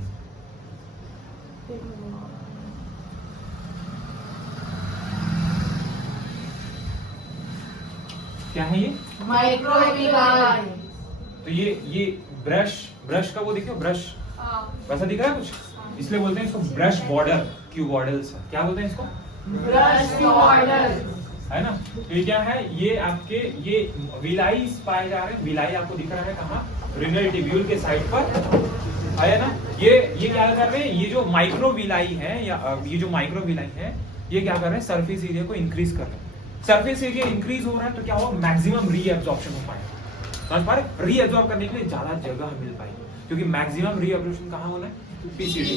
क्या है ये? माइक्रोविलाई। तो ये ब्रश का वो देखो, ब्रश वैसा दिख रहा है कुछ, इसलिए बोलते हैं इसको ब्रश बॉर्डर क्यूबॉइडल्स। क्या बोलते हैं इसको? ब्रश क्यूबॉइडल, है ना। तो ये क्या है? ये आपके ये विलाई पाए जा रहे हैं। विलाई आपको दिख रहा है कहाँ? रीनल ट्यूब्यूल के साइड पर है ना। ये क्या कर रहे हैं? ये जो माइक्रोविलाई है या ये जो माइक्रोविलाई है ये क्या कर रहे हैं? सरफेस एरिया को इंक्रीज कर रहे हैं। सरफेस एरिया इंक्रीज हो रहा है तो क्या होगा? मैक्सिमम रीएब्जॉर्प्शन हो पाएगा। समझ पा रहे? रीएब्जॉर्ब करने के लिए ज्यादा जगह मिल पाएगी, क्योंकि मैक्सिमम रीएब्जॉर्प्शन कहाँ होना है? पीसीटी।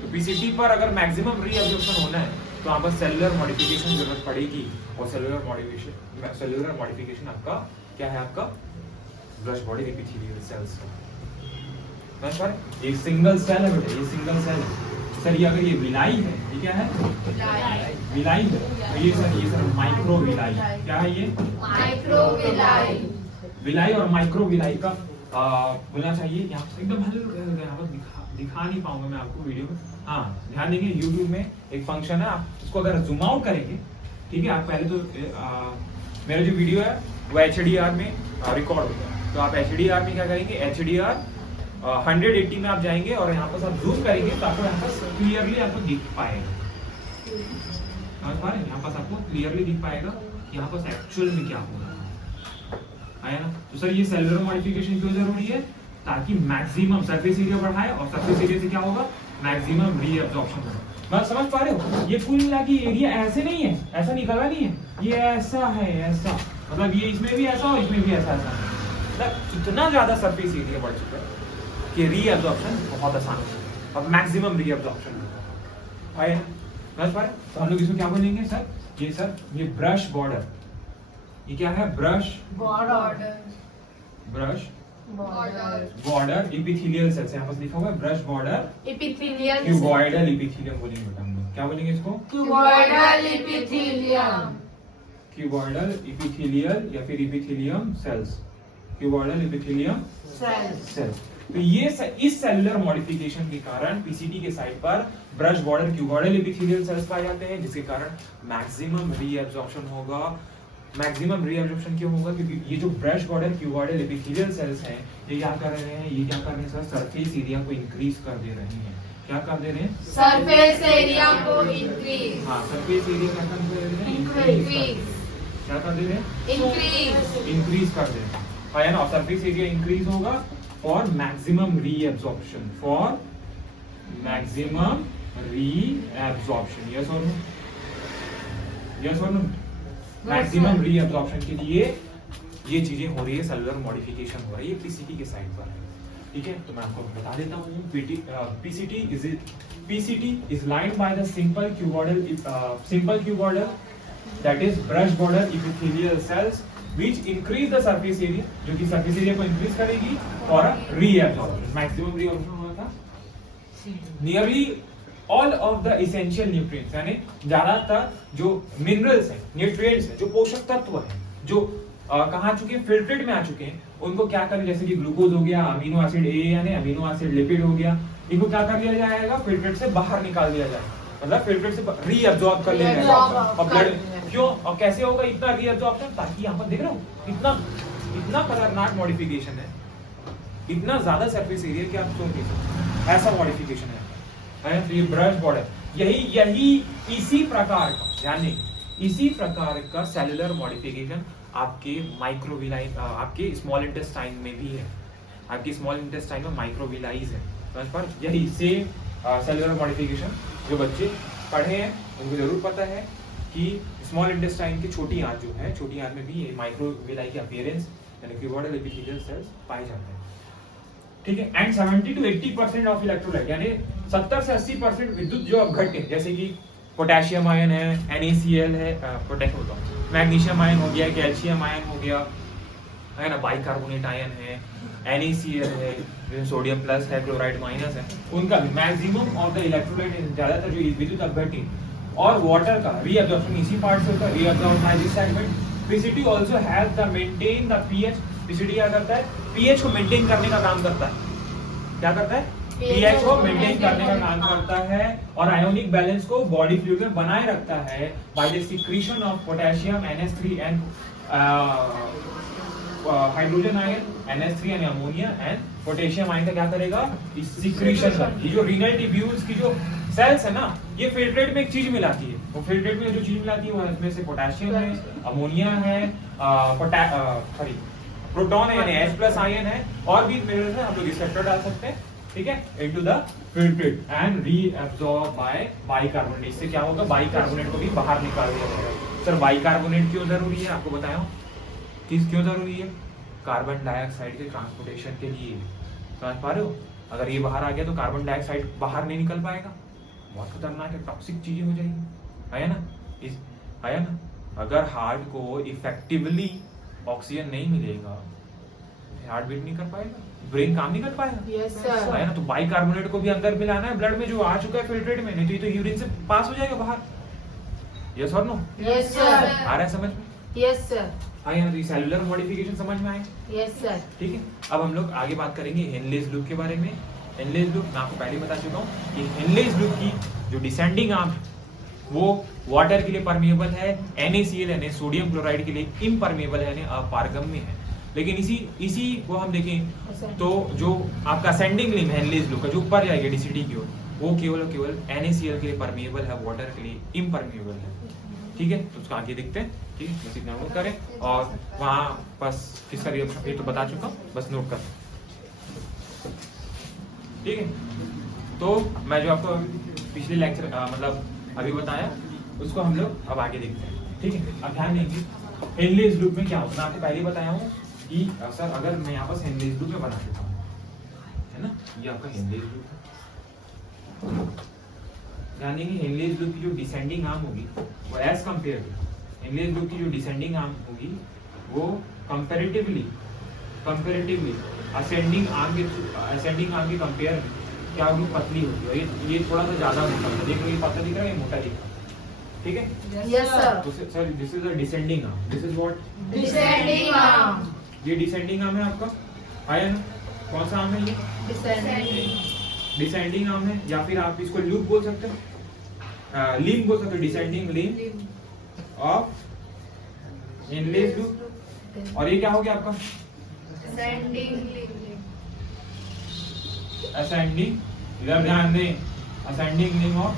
तो पीसीटी पर अगर मैक्सिमम रीएब्जॉर्प्शन होना है तो यहाँ पर सेलुलर मॉडिफिकेशन जरूरत पड़ेगी। और सेलुलर मॉडिफिकेशन आपका क्या है? आपका ब्रश बॉडी एपिथेलियल सेल्स। समझ पा रहे? एक सिंगल सेल है बेटा, ये सिंगल सेल है। सर ये अगर ये विलाई है, ये क्या है? विलाई है। तो ये सर माइक्रोविलाई। क्या है ये? माइक्रोविलाई। विलाई और माइक्रोविलाई का बोलना चाहिए। यहाँ पे एकदम यहाँ पर दिखा नहीं पाऊंगा मैं आपको वीडियो में। हाँ ध्यान देंगे, YouTube में एक फंक्शन है, आप इसको अगर जूम आउट करेंगे, ठीक है, आप पहले तो मेरा जो वीडियो है वो HDR में रिकॉर्ड होगा। तो आप HDR में क्या करेंगे? HDR 180 में आप जाएंगे और यहाँ पर आप जूम करेंगे तो आपको यहाँ पर क्लियरली आपको दिख पाएगा। समझ पा रहे हैं? यहाँ पास आपको क्लियरली दिख पाएगा कि यहाँ पास एक्चुअल में क्या हो रहा है, आया ना? तो सर ये सेलुलर मॉडिफिकेशन क्यों जरूरी है? ताकि मैक्सिमम सरफेस एरिया बढ़ाए और सरफेस एरिया से क्या होगा? मैक्सिमम रीअब्जॉर्प्शन होगा। बात समझ पा रहे हो? ये कुल मिला के एरिया ऐसे नहीं है, ऐसा निकला नहीं है, ये ऐसा है, ऐसा मतलब ये इसमें भी ऐसा और इसमें भी ऐसा ऐसा, मतलब इतना ज्यादा सरफेस एरिया बढ़ चुका है कि रीअब्जॉर्प्शन बहुत आसान हो चुका है और मैक्सिमम रीअब्जॉर्प्शन होगा। आया समझ पा रहे? तो हम लोग इसको क्या बोलेंगे सर? ये ब्रश बॉर्डर, ये क्या है? Brush Border. Border epithelial cells, यहाँ पर लिखा हुआ है brush border Epithelial. Cuboidal epithelium बोलेंगे बेटा हम लोग। क्या बोलेंगे इसको? Cuboidal epithelium. क्यूबॉइडल एपिथेलियल या फिर epithelium cells, cuboidal epithelium Cells. Cells. तो ये इस सेलुलर मॉडिफिकेशन के कारण पीसीटी के साइड पर brush border cuboidal epithelial cells पाए जाते हैं, जिसके कारण मैक्सिमम रीअब्जॉर्प्शन होगा। मैक्सिमम रीअब्जॉर्प्शन क्यों होगा? क्योंकि ये जो brush border cuboidal epithelial cells हैं, ये क्या कर रहे हैं? ये क्या कर रहे हैं सर? सरफेस एरिया को इंक्रीज कर दे रहे हैं। क्या कर दे रहे हैं? Surface area को increase. हाँ, सरफेस एरिया क्या कर दे रहे हैं? Increase. क्या कर दे रहे हैं? Increase. इंक्रीज कर दे रहे हैं, है ना? सरफेस एरिया इंक्रीज होगा for maximum reabsorption, for maximum reabsorption. Yes और नो? यस और नो? मैक्सिमम रीअब्जॉर्प्शन के लिए ये चीजें हो रही है, सेलुलर मॉडिफिकेशन हो रही है पीसीटी के साइड पर, ठीक है? तो मैं आपको बता देता हूँ, PCT is lined by the simple cuboidal that is brush border epithelial cells which increase the surface area, जो कि सरफेस एरिया को इंक्रीज करेगी और रीअब्जॉर्प्शन, मैक्सिमम रीअब्जॉर्प्शन होगा था। Nearly all of the essential nutrients, यानी ज्यादातर जो मिनरल्स हैं, न्यूट्रिएंट्स हैं, जो पोषक तत्व हैं, जो कहाँ चुके हैं? फिल्ट्रेट में आ चुके हैं, उनको क्या करें? जैसे कि ग्लूकोज हो गया, अमीनो एसिड ए यानी अमीनो एसिड लिपिड हो गया, इनको क्या कर लिया जाएगा? फिल्ट्रेट से बाहर निकाल दिया जाएगा, मतलब फिल्ट्रेट से रीअब्जॉर्ब कर लिया जाएगा। और ब्लड क्यों और कैसे होगा इतना रीअब्जॉर्प्शन? ताकि यहाँ पर देख रहे हो इतना खतरनाक मॉडिफिकेशन है, इतना ज्यादा सरफेस एरिया कि आप सोच नहीं सकते, ऐसा मॉडिफिकेशन है। तो ये ब्रश बॉर्डर यही इसी प्रकार का, यानी इसी प्रकार का सेलुलर मॉडिफिकेशन आपके माइक्रोविलाई, आपके स्मॉल इंटेस्टाइन में भी है। आपके स्मॉल इंटेस्टाइन में माइक्रोविलाइज है, समझ पर? यही सेम सेलुलर मॉडिफिकेशन जो बच्चे पढ़े हैं उनको जरूर पता है कि स्मॉल इंटेस्टाइन की छोटी आंत जो है, छोटी आंत में भी ये माइक्रोविलाई की अपीयरेंस यानी क्यूबॉइडल एपिथेलियल सेल्स पाए जाते हैं, ठीक है? एंड 70 to 80% ऑफ इलेक्ट्रोलाइट, यानी 70 से 80% विद्युत जो अपघट्य, जैसे कि पोटेशियम आयन है, NaCl है, मैग्नीशियम आयन हो गया, कैल्शियम आयन हो गया, है ना, बाइकार्बोनेट आयन है, NaCl है, सोडियम प्लस है, क्लोराइड माइनस है, उनका भी मैक्सिमम ऑफ द इलेक्ट्रोलाइट, ज्यादातर जो विद्युत अपघट्य और वाटर का रीअब्जॉर्प्शन इसी पार्ट से होता है, reabsorb by this segment. PCT also has the maintain the pH. PCT क्या करता है? पीएच को मेंटेन करने का काम करता है। क्या करता है? पीएच को मेंटेन करने का काम करता है और आयोनिक बैलेंस को बॉडी फ्लूइड में बनाए रखता है by the secretion of potassium NH3 and hydrogen ion NH3 यानी अमोनिया एंड पोटेशियम आयन का क्या करेगा? सिक्रीशन का। ये जो रीनल ट्यूब्यूल्स की जो सेल्स है ना, ये फिल्ट्रेट में एक चीज मिलाती है, वो फिल्ट्रेट में जो चीज मिलाती है वो इसमें से पोटेशियम है, अमोनिया है, प्रोटॉन है यानी H+ आयन है, और भी मिनरल्स हैं, हम लोग इसका डाल सकते हैं, ठीक है, into the filtrate and reabsorb by bicarbonate. इससे क्या होगा? बाइकार्बोनेट को भी बाहर निकाल दिया जाएगा। सर बाइकार्बोनेट क्यों जरूरी है? आपको बताया हूं किस क्यों जरूरी है? कार्बन डाइऑक्साइड के ट्रांसपोर्टेशन के लिए। समझ पा रहे हो? अगर ये बाहर आ गया तो कार्बन डाइऑक्साइड बाहर नहीं निकल पाएगा, बहुत खतरनाक है, टॉक्सिक चीजें हो जाएगी, है ना? है ना? अगर हार्ट को इफेक्टिवली ऑक्सीजन नहीं मिलेगा, हार्ट बीट नहीं कर पाएगा, ब्रेन काम नहीं कर पाएगा। Yes, sir. है ना? तो बाइकार्बोनेट को भी अंदर मिलाना है ब्लड में, जो आ चुका है फिल्ट्रेट में, नहीं तो ये तो यूरिन से पास हो जाएगा बाहर। यस और नो? Yes, sir. आ रहा है समझ में? Yes, sir. हाँ, यहाँ तो सेलुलर मॉडिफिकेशन समझ में आए, Yes, sir. ठीक है? अब हम लोग आगे बात करेंगे हेनलेज लूप के बारे में। हेनलेज लूप मैं आपको पहले बता चुका हूँ कि हेनलेज लूप की जो डिसेंडिंग आर्म वो वाटर के लिए परमेबल है, NaCl यानी सोडियम क्लोराइड के लिए इम्परमेबल है यानी अपारगम्य है। लेकिन इसी को हम देखें तो जो आपका असेंडिंग लिम्ब है हेनलेज लूप का, जो ऊपर जाएगा डीसीटी की ओर, वो केवल और केवल NaCl के लिए परमिएबल है, वाटर के लिए इम्परमिएबल है। ठीक है, तो उसका आगे देखते हैं। ठीक है, बस इतना नोट करें और वहाँ बस किसका रिएक्शन ये तो बता चुका हूँ, बस नोट कर। ठीक है, तो मैं जो आपको पिछले लेक्चर मतलब अभी बताया उसको हम लोग अब आगे देखते हैं। ठीक है, अब ध्यान देंगे हेनलीज लूप में क्या होता है। मैं आपको पहले ही बताया हूँ कि सर अगर मैं यहाँ पर हेनलीज लूप में बना देता हूँ, है ना, ये आपका हेनलीज लूप है। ध्यान देंगे हेनलीज लूप की जो डिसेंडिंग आर्म होगी वो एज कंपेयर टू हेनलीज लूप की जो डिसेंडिंग आर्म होगी वो कंपैरेटिवली असेंडिंग आर्म के कंपेयर में क्या होगी, पतली होगी। और ये थोड़ा सा ज्यादा मोटा है। देखो ये पतला दिख रहा है, ये मोटा दिख रहा है। ठीक है, Yes, sir. तो sir this is a descending arm, this is what Descending arm. ये डिसेंडिंग आर्म है आपका, आया ना। कौन सा आर्म है ये, Descending. डिसेंडिंग आर्म है, या फिर आप इसको लूप बोल सकते हो, लीम बोल सकते हो, डिसेंडिंग लीम ऑफ हेनलीज लूप। और ये क्या हो गया आपका Descending. असेंडिंग, इधर ध्यान दें, असेंडिंग लिंक ऑफ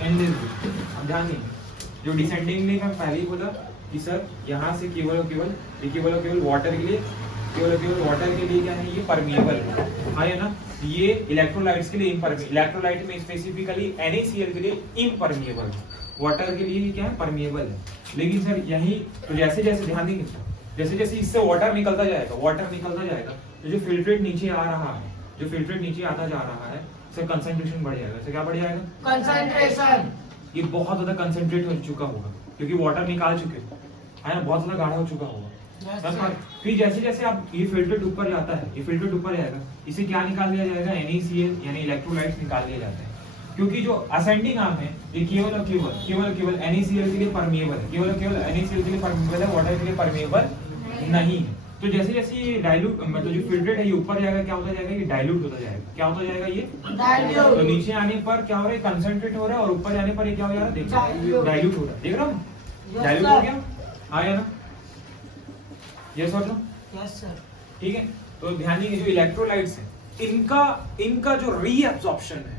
हेनलीज लूप। अब ध्यान दें जो डिसेंडिंग लिंक हम पहले ही बोला कि सर यहाँ से केवल और केवल वाटर के लिए क्या है, ये परमिएबल है, हाँ है ना। ये इलेक्ट्रोलाइट्स के लिए इलेक्ट्रोलाइट में स्पेसिफिकली NaCl के लिए इम्परमिएबल है, वाटर के लिए क्या है, परमिएबल है। लेकिन सर यही तो जैसे जैसे ध्यान देंगे, जैसे जैसे इससे वाटर निकलता जाएगा तो जो फिल्ट्रेट नीचे आ रहा है, जो फिल्ट्रेट नीचे आता जा रहा है, सर कंसंट्रेशन बढ़ जाएगा। सर क्या बढ़ जाएगा, Concentration. ये बहुत ज्यादा कंसंट्रेट हो चुका होगा क्योंकि वाटर निकाल चुके है ना, बहुत ज्यादा गाढ़ा हो चुका होगा। फिर जैसे जैसे आप ये फिल्ट्रेट ऊपर जाता है, ये फिल्ट्रेट ऊपर जाएगा, इसे क्या निकाल दिया जाएगा, NaCl यानी इलेक्ट्रोलाइट्स निकाल दिए जाते हैं। क्योंकि जो असेंडिंग आर्म है ये केवल और केवल NaCl के लिए परमिएबल है, केवल NaCl के लिए परमिएबल है, वाटर के लिए परमिएबल नहीं है। तो जैसे जैसे ये डाइल्यूट मतलब जो फिल्ट्रेट है ये ऊपर जाएगा, क्या होता जाएगा, ये डाइल्यूट होता जाएगा। क्या होता जाएगा, ये Dilute. तो नीचे आने पर क्या हो रहा है, कंसंट्रेट हो रहा है, और ऊपर जाने पर ये क्या हो जा रहा है, देखो डाइल्यूट हो रहा है। देख रहा हूँ डाइल्यूट हो गया, आया ना, ये सोच लो। Yes, sir. ठीक है, तो ध्यान दीजिए जो इलेक्ट्रोलाइट्स हैं इनका जो रीअब्जॉर्प्शन है,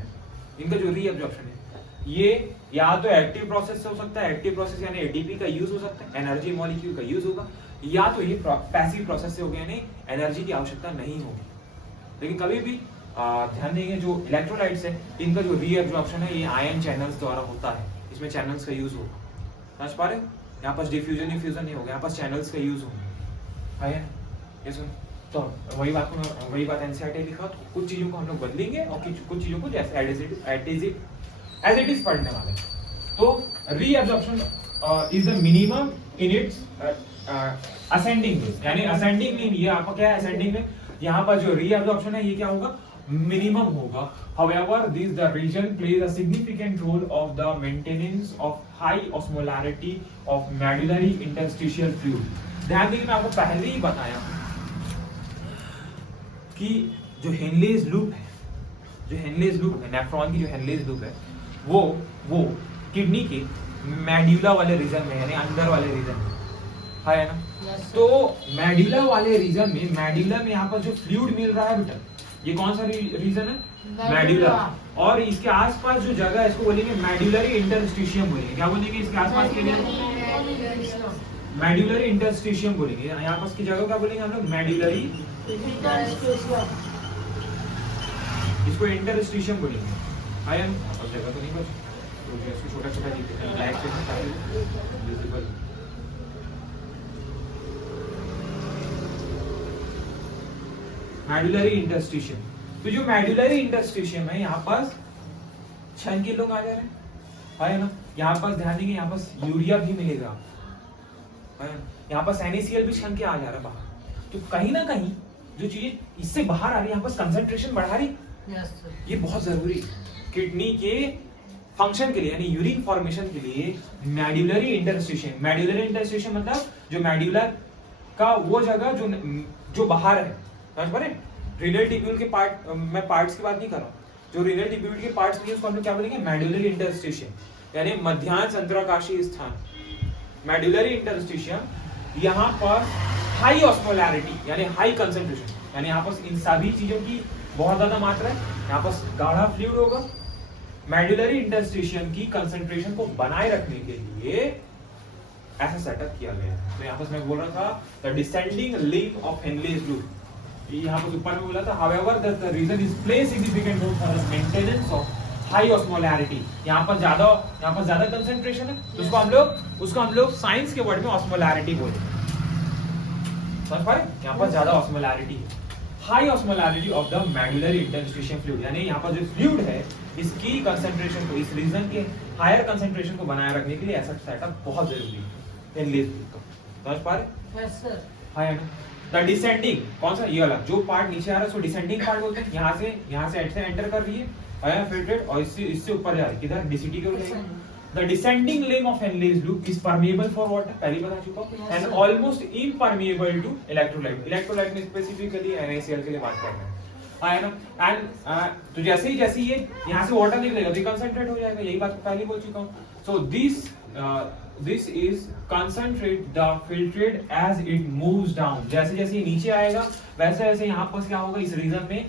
ये या तो एक्टिव प्रोसेस से हो सकता है, एक्टिव प्रोसेस यानी एटीपी का यूज हो सकता है, एनर्जी मॉलिक्यूल का यूज होगा, या तो ये पैसिव प्रोसेस से हो गया यानी एनर्जी की आवश्यकता नहीं होगी। लेकिन कभी भी ध्यान देंगे जो इलेक्ट्रोलाइट्स है इनका जो रीअब्जॉर्प्शन है ये आयन चैनल्स द्वारा होता है, इसमें चैनल्स का यूज होगा। समझ पा रहे हो, यहाँ पास डिफ्यूजन नहीं होगा, यहाँ पास चैनल्स का यूज होगा। है ये सुन, तो वही बात एनसीईआरटी लिखा, तो कुछ चीजों को हम लोग बदलेंगे और कुछ चीजों को जैसे एज इट इज पढ़ने वाले। तो reabsorption is the minimum in its ascending link, यानी असेंडिंग लिंक ये आपका क्या है, असेंडिंग लिंक। यहाँ पर जो रीअब्जॉर्प्शन है ये क्या होगा, मिनिमम होगा। However, the region plays a significant role of the maintenance of high osmolarity of medullary interstitial fluid. ध्यान दीजिए मैं आपको पहले ही बताया कि जो हेनलीज लूप है, नेफ्रॉन की जो हेनलीज लूप है वो किडनी के मेड्यूला वाले रीजन में यानी अंदर वाले रीजन में है ना। तो मेड्यूला वाले रीजन में यहाँ पर जो फ्लूइड मिल रहा है बेटा, ये कौन सा रीजन है, मेड्यूला। और इसके आसपास जो जगह है इसको बोलेंगे मेड्यूलरी इंटरस्टिशियम बोलेंगे। क्या बोलेंगे इसके आसपास के लिए, मेड्यूलरी इंटरस्टिशियम बोलेंगे। यहाँ पास की जगह क्या बोलेंगे हम लोग, मेड्यूलरी, इसको इंटरस्टिशियम बोलेंगे। आया और जगह तो नहीं बची, तो इसको छोटा ब्लैक से विजिबल। मेडुलरी इंटरस्टिशियम, तो जो मेडुलरी इंटरस्टिशियम है यहाँ पास छन के लोग आ जा रहे हैं, है ना। यहाँ पास ध्यान देंगे, यहाँ पास यूरिया भी मिलेगा, यहाँ पास NaCl भी छन के आ जा रहा है बाहर। तो कहीं ना कहीं जो चीज इससे बाहर आ रही है, यहाँ पास कंसंट्रेशन बढ़ा रही, ये बहुत जरूरी है किडनी के फंक्शन के लिए, यानी यूरिन फॉर्मेशन के लिए। मेडुलरी इंटरस्टिशियम मतलब जो मेडुला का वो जगह जो बाहर है, समझ पा रहे। रीनल ट्यूब्यूल के पार्ट, मैं पार्ट्स की बात नहीं कर रहा हूँ, जो रीनल ट्यूब्यूल के पार्ट्स नहीं है उसको हम लोग क्या बोलेंगे, मेडुलरी इंटरस्टिशियम यानी मध्यांश अंतराकाशीय स्थान। मेडुलरी इंटरस्टिशियम यहाँ पर हाई ऑस्मोलैरिटी यानी हाई कंसंट्रेशन, यानी यहाँ पर इन सभी चीजों की बहुत ज्यादा मात्रा है, यहाँ पर गाढ़ा फ्लूइड होगा। मेडुलरी इंटरस्टिशियम की कंसंट्रेशन को बनाए रखने के लिए ऐसा सेटअप किया गया है। तो यहाँ पर मैं बोल रहा था the descending limb of Henle's loop, यहाँ पर ऊपर में बोला था however the region is play significant role for the maintenance of high osmolarity. यहाँ पर ज्यादा कंसंट्रेशन है, तो उसको हम लोग साइंस के वर्ड में ऑस्मोलैरिटी बोलते हैं, समझ पाए? यहाँ पर ज्यादा ऑस्मोलैरिटी है, high osmolarity of the medullary interstitium fluid, यानी यहाँ पर जो फ्लूइड है इसकी कंसंट्रेशन को, इस रीजन के हायर कंसंट्रेशन को बनाए रखने के लिए ऐसा सेटअप बहुत जरूरी है हेनलेज लूप का, समझ पा रहे? Yes sir. हाँ है ना। द डिसेंडिंग कौन सा, ये वाला जो पार्ट नीचे आ रहा है उसको डिसेंडिंग पार्ट बोलते हैं। यहाँ से एंटर कर रही है आया फिल्ट्रेट और इससे ऊपर जा रही है, किधर डीसीटी के ऊपर। The descending limb of Henle's loop is permeable for water, पहले बता चुका हूं, and almost impermeable to electrolyte. Electrolyte में स्पेसिफिकली NaCl के लिए बात कर रहे हैं, है ना। एंड तो जैसे ही ये यहाँ से वाटर निकलेगा तो कंसंट्रेट हो जाएगा, यही बात पहले बोल चुका हूँ। So this is concentrate the filtrate as it moves down, जैसे जैसे ये नीचे आएगा वैसे वैसे यहाँ पर क्या होगा, इस रीजन में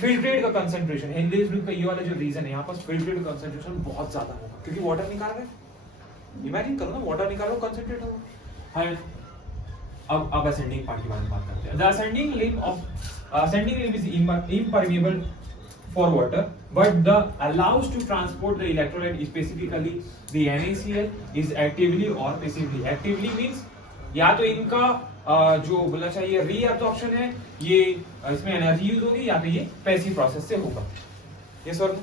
फिल्ट्रेट का कंसंट्रेशन, हेनलेज लूप का ये वाला जो रीजन है यहाँ पर फिल्ट्रेट का कंसंट्रेशन बहुत ज्यादा होगा, क्योंकि वाटर निकाल रहे हैं। इमेजिन करो ना, वाटर निकालो कंसंट्रेट होगा। है अब असेंडिंग पार्ट के बारे में बात करते हैं। The ascending limb is impermeable for water, but the allows to transport the electrolyte, specifically the NaCl, is actively or passively. Actively means या तो इनका जो बोलना चाहिए रीअब्जॉर्प्शन है, ये इसमें एनर्जी यूज होगी, या तो ये पैसिव प्रोसेस से होगा। ये सर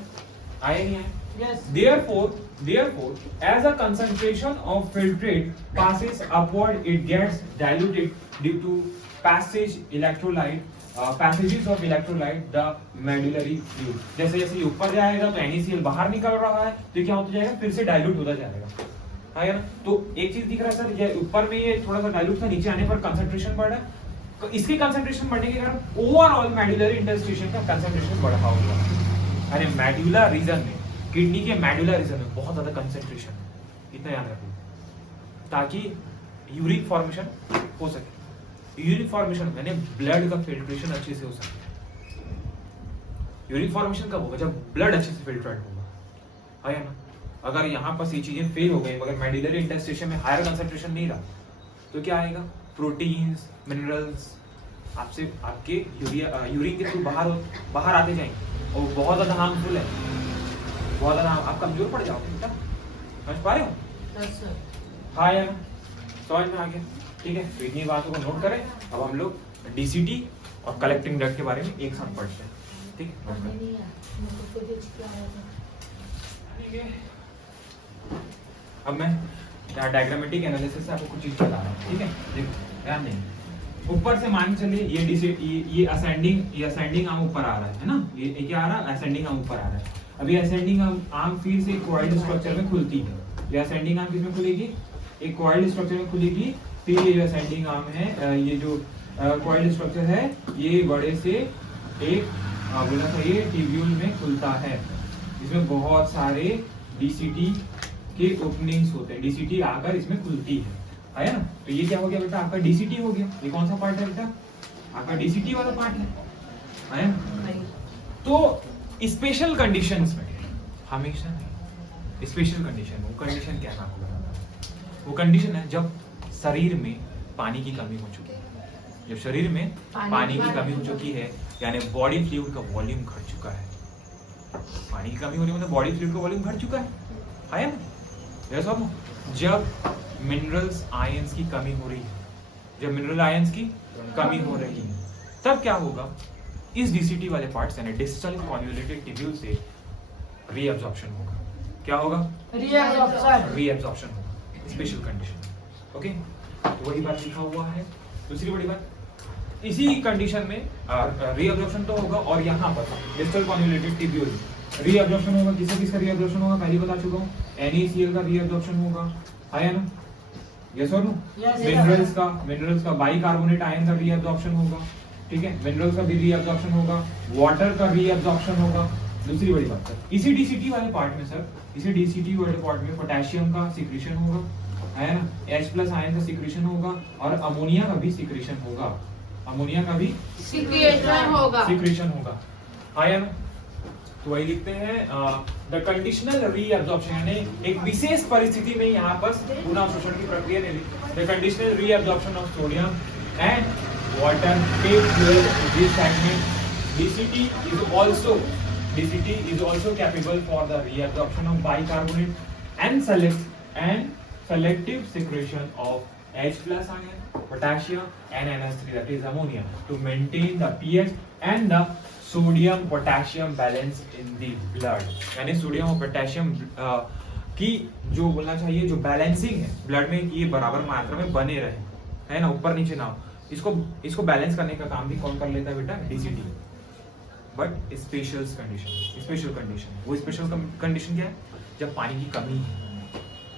आए नहीं आए? Yes. Therefore, as a concentration of filtrate passes upward, it gets diluted due to passages of electrolyte the medullary fluid. जैसे जैसे ये ऊपर जाएगा तो NaCl बाहर निकल रहा है, तो क्या होता जाएगा, फिर से डाइल्यूट होता जाएगा, है ना। तो एक चीज दिख रहा है सर, ये ऊपर में ये थोड़ा सा डाइल्यूट था, नीचे आने पर कंसंट्रेशन बढ़ा है, तो इसकी कंसंट्रेशन बढ़ने के कारण ओवरऑल मेडुलरी इंटरस्टिशियम का कंसंट्रेशन बढ़ा होगा। अरे मेडुला रीजन में, किडनी के मेडुला रीजन में बहुत ज्यादा कंसंट्रेशन है, इतना याद रखो, ताकि यूरिक फॉर्मेशन हो सके। यूरिक फॉर्मेशन मैंने ब्लड का फिल्ट्रेशन अच्छे से हो सके। यूरिक फॉर्मेशन कब होगा, जब ब्लड अच्छे से फिल्ट्रेट होगा, है ना। अगर यहाँ पर ये चीजें फेल हो गई, मगर मेडुलरी इंटरस्टिशियम में हायर कंसंट्रेशन नहीं रहा, तो क्या आएगा, प्रोटीन्स, मिनरल्स आपके यूरिन के थ्रू बाहर आते जाएंगे, और बहुत ज्यादा हार्मफुल है, बहुत ज्यादा आप कमजोर पड़ जाओगे बेटा, समझ पा रहे हो? Yes sir. हाँ या ना, समझ में आ गया? ठीक है, तो इतनी बातों को नोट करें। अब हम लोग डीसीटी और कलेक्टिंग डक्ट के बारे में एक साथ पढ़ते हैं, ठीक है। अब मैं यहाँ डायग्रामेटिक एनालिसिस से आपको कुछ चीज बता रहा हूँ, ठीक है। देखो ध्यान नहीं, ऊपर से मान चलिए ये असेंडिंग आर्म ऊपर आ रहा है ना, ये क्या आ रहा है, असेंडिंग आर्म ऊपर आ रहा है। अभी असेंडिंग आर्म फिर से कॉइल्ड स्ट्रक्चर में खुलती है। ये असेंडिंग आर्म किसमें खुलेगी, एक कॉइल्ड स्ट्रक्चर में खुलेगी। फिर ये जो असेंडिंग आर्म है, ये जो कॉइल्ड स्ट्रक्चर है, ये बड़े से एक बोला था ये ट्यूब्यूल में खुलता है। इसमें बहुत सारे डीसीटी के ओपनिंग्स होते हैं, डीसीटी आकर इसमें खुलती है ना। तो ये क्या हो गया बेटा, आपका डीसीटी हो गया। ये कौन सा पार्ट है बेटा, आपका डीसीटी वाला पार्ट है ना। तो स्पेशल कंडीशंस में, हमेशा नहीं, स्पेशल कंडीशन, वो कंडीशन क्या है आपको बताना, वो कंडीशन है जब शरीर में पानी की कमी हो चुकी है। जब शरीर में पानी की कमी हो चुकी है, यानी बॉडी फ्लूइड का वॉल्यूम घट चुका है। पानी की कमी हो रही है मतलब बॉडी फ्लूइड का वॉल्यूम घट चुका है ना। जैसा जब मिनरल्स आयंस की कमी हो रही है, जब मिनरल आयंस की कमी हो रही है, तब क्या होगा, इस डीसीटी वाले पार्ट्स यानी डिस्टल कॉन्वोल्यूटेड ट्यूब्यूल से रीअब्जॉर्प्शन होगा। क्या होगा, रीअब्जॉर्प्शन होगा, स्पेशल कंडीशन। ओके, तो वही बात लिखा हुआ है। दूसरी बड़ी बात, इसी कंडीशन में रीअब्जॉर्प्शन तो होगा, और यहाँ पर डिस्टल कॉन्वोल्यूटेड ट्यूब्यूल रीअब्जॉर्प्शन होगा। किसका रीअब्जॉर्प्शन होगा, पहले बता चुका हूँ, NaCl का रीअब्जॉर्प्शन होगा, है ना। यस और नो, मिनरल्स का बाइकार्बोनेट आयन का रीअब्जॉर्प्शन होगा, ठीक है। मिनरल्स का भी रीअब्जॉर्प्शन होगा, वाटर का रीअब्जॉर्प्शन होगा। दूसरी बड़ी बात सर, इसी डीसीटी वाले पार्ट में पोटेशियम का सिक्रीशन होगा, है ना, H प्लस आयन का सिक्रेशन होगा और अमोनिया का भी सिक्रेशन होगा, अमोनिया का भी सिक्रिएशन होगा। सिक्रेशन होगा, है ना। तो वही लिखते हैं द कंडीशनल रीअब्जॉर्प्शन, यानी एक विशेष परिस्थिति में यहाँ पर पुनः अवशोषण की प्रक्रिया नहीं, the conditional reabsorption of sodium and water takes place in this segment. DCT is also capable for the reabsorption of bicarbonate and selective secretion of H plus ion, potassium and NH3, that is ammonia, to maintain the pH and the sodium potassium balance in the blood। यानी sodium और potassium की जो बोलना चाहिए जो balancing है blood में ये बराबर मात्रा में बने रहे, है ना, ऊपर नीचे ना हो। इसको बैलेंस करने का काम भी कौन कर लेता है बेटा? DCT। बट स्पेशल कंडीशन, वो स्पेशल कंडीशन क्या है? जब पानी की कमी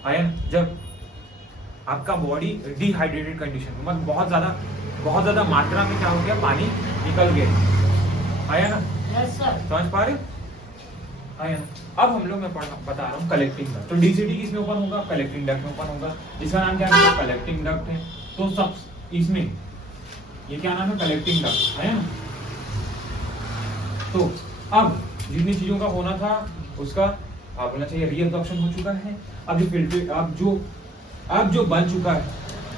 है ना, जब आपका बॉडी डिहाइड्रेटेड कंडीशन, मतलब बहुत ज्यादा मात्रा में क्या हो गया, पानी निकल गया, है ना। Yes sir. समझ पा रहे हो? है ना। अब हम लोग मैं बता रहा हूँ कलेक्टिंग डक्ट। तो DCT किसमें ओपन होगा? कलेक्टिंग डक्ट में ओपन होगा। इसका नाम क्या है? कलेक्टिंग डक्ट है। तो सब इसमें ये क्या नाम है? कलेक्टिंग डक्ट, है ना। तो अब जितनी चीजों का होना था उसका बोलना चाहिए रीअब्जॉर्प्शन हो चुका है। अब जो फिल्टर अब जो बन चुका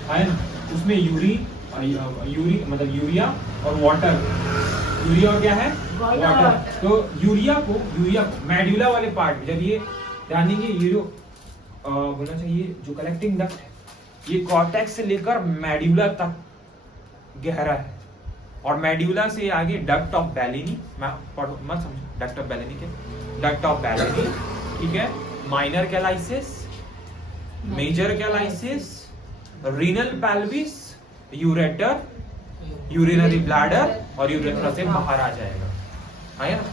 है ना, उसमें यूरिन मतलब यूरिया और वाटर, यूरिया और क्या है? वाटर। तो यूरिया को मेडुला वाले पार्ट में, जब ये ध्यान देंगे, ये जो बोलना चाहिए जो कलेक्टिंग डक्ट है ये कॉर्टेक्स से लेकर मेडुला तक गहरा है, और मेडुला से आगे डक्ट ऑफ बैलेनी, मैं पढ़ो मत समझो, डक्ट ऑफ बैलेनी क्या? डक्ट ऑफ बैलेनी, ठीक है, minor calyces, major calyces, renal pelvis, ureter, urinary bladder और यूरेथ्रा से बाहर आ जाएगा, है ना।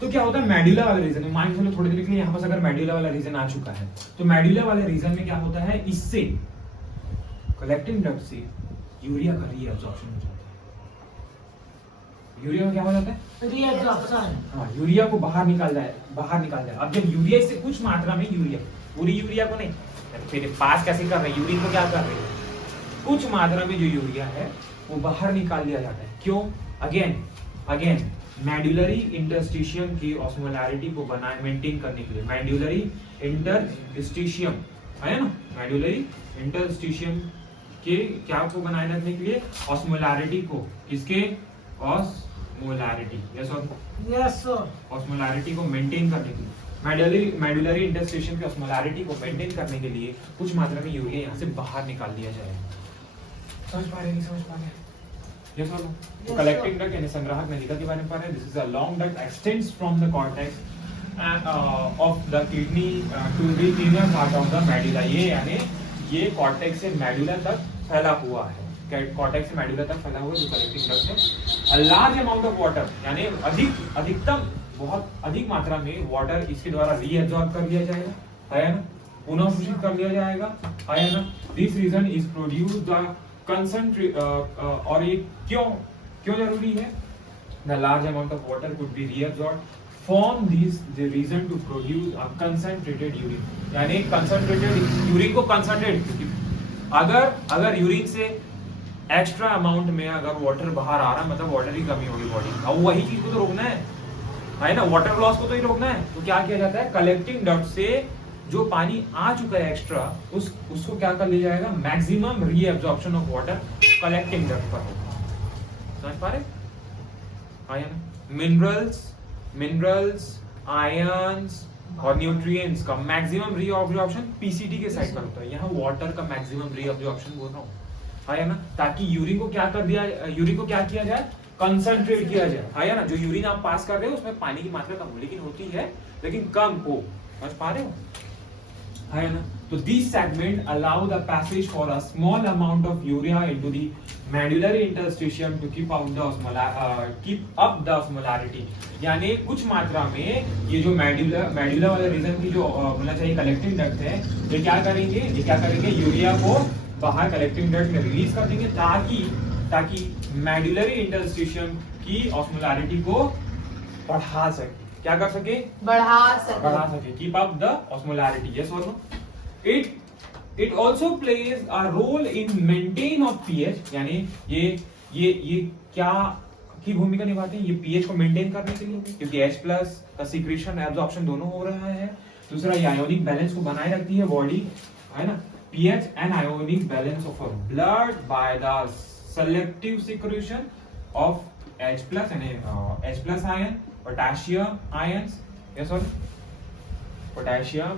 तो क्या होता है मेडुला वाले रीजन में, मान लो थोड़ी देर के लिए यहाँ पर अगर मेडुला वाला रीजन आ चुका है, तो मेडुला वाले रीजन में क्या होता है, इससे कलेक्टिंग डक्ट से यूरिया का रीअब्जॉर्प्शन हो जाता है। यूरिया का क्या हो जाता है? रीअब्जॉर्प्शन। हाँ, यूरिया को बाहर निकाल जाए। अब जब यूरिया से कुछ मात्रा में यूरिया, पूरी यूरिया को नहीं, फिर पास कैसे कर रहे हैं, यूरिन को क्या कर रहे हैं, कुछ मात्रा में जो यूरिया है वो बाहर निकाल दिया जाता है। क्यों? अगेन मेडुलरी इंटरस्टिशियम की ऑस्मोलैरिटी को बनाए मेंटेन करने के लिए, मेडुलरी इंटरस्टिशियम है ना, मेडुलरी इंटरस्टिशियम के क्या को बनाए रखने के लिए, ऑस्मोलैरिटी को, किसके? ऑस्मोलैरिटी, यस सर, ऑस्मोलैरिटी को मेंटेन करने के लिए, मेडुलरी इंटरस्टिशियम की ऑस्मोलैरिटी को मेंटेन करने के लिए कुछ मात्रा में यूरिया यहाँ से बाहर निकाल दिया जाएगा। समझ पा रहे हैं? समझ पा रहे हैं? यस और नो। कलेक्टिंग डक्ट यानी संग्राहक नलिका के बारे में पढ़ रहे हैं। This is a long duct extends from the cortex of the kidney to the inner part of the medulla. ये यानी ये कॉर्टेक्स से मेडुला तक फैला हुआ है, कॉर्टेक्स से मेडुला तक फैला हुआ जो कलेक्टिंग डक्ट है। A large amount of water, यानी अधिकतम बहुत अधिक मात्रा में वाटर इसके द्वारा रीअब्सॉर्ब कर लिया जाएगा, है ना, पुनः अवशोषित कर लिया जाएगा, है ना। This region is produce the concentrate, और ये क्यों जरूरी है? The large amount of water could be reabsorb form this the region to produce a concentrated urine, यानी कंसंट्रेटेड यूरिन को कंसंट्रेट, अगर यूरिन से एक्स्ट्रा अमाउंट में अगर वाटर बाहर आ रहा है, मतलब वाटर की कमी होगी बॉडी में, और वही चीज को तो रोकना है ना, वाटर लॉस को तो ही रोकना है। तो क्या किया जाता है, कलेक्टिंग डक्ट से जो पानी आ चुका है एक्स्ट्रा, उसको क्या कर लिया जाएगा, maximum reabsorption of water collecting duct पर होगा। समझ पा रहे? मिनरल्स, आयंस और न्यूट्रिएंट्स का मैक्सिमम रीअब्जॉर्प्शन पीसीटी के साइड पर होता है। यहाँ वाटर का मैक्सिमम रीअब्जॉर्प्शन बोल रहा हूँ, है ना, ताकि यूरिन को क्या किया जाए, कंसंट्रेट किया जाए, है ना। जो यूरिन आप पास कर रहे हो उसमें पानी की मात्रा कम हो, लेकिन होती है, लेकिन कम हो। समझ पा रहे हो, है ना। तो this segment allow the passage for a small amount of urea into the medullary interstitium to keep up the osmolarity, यानी कुछ मात्रा में ये जो मेडुला वाले रीजन की जो बोलना चाहिए कलेक्टिंग डक्ट है, ये क्या करेंगे, यूरिया को बाहर कलेक्टिंग डक्ट में रिलीज कर देंगे, ताकि मेडुलरी इंटरस्टिशियम की ऑस्मोलैरिटी को बढ़ा सके, keep up the osmolarity, yes और no. It also plays a role in maintain of pH, यानी ये क्या की भूमिका निभाते हैं, ये पीएच को मेंटेन करने के लिए, क्योंकि H प्लस का सिक्रीशन एब्जॉर्प्शन दोनों हो रहा है। दूसरा ये आयोनिक बैलेंस को बनाए रखती है बॉडी, है ना। PH and ionic balance of a blood by the selective secretion of H plus यानी H plus ion, potassium ions, yes sorry potassium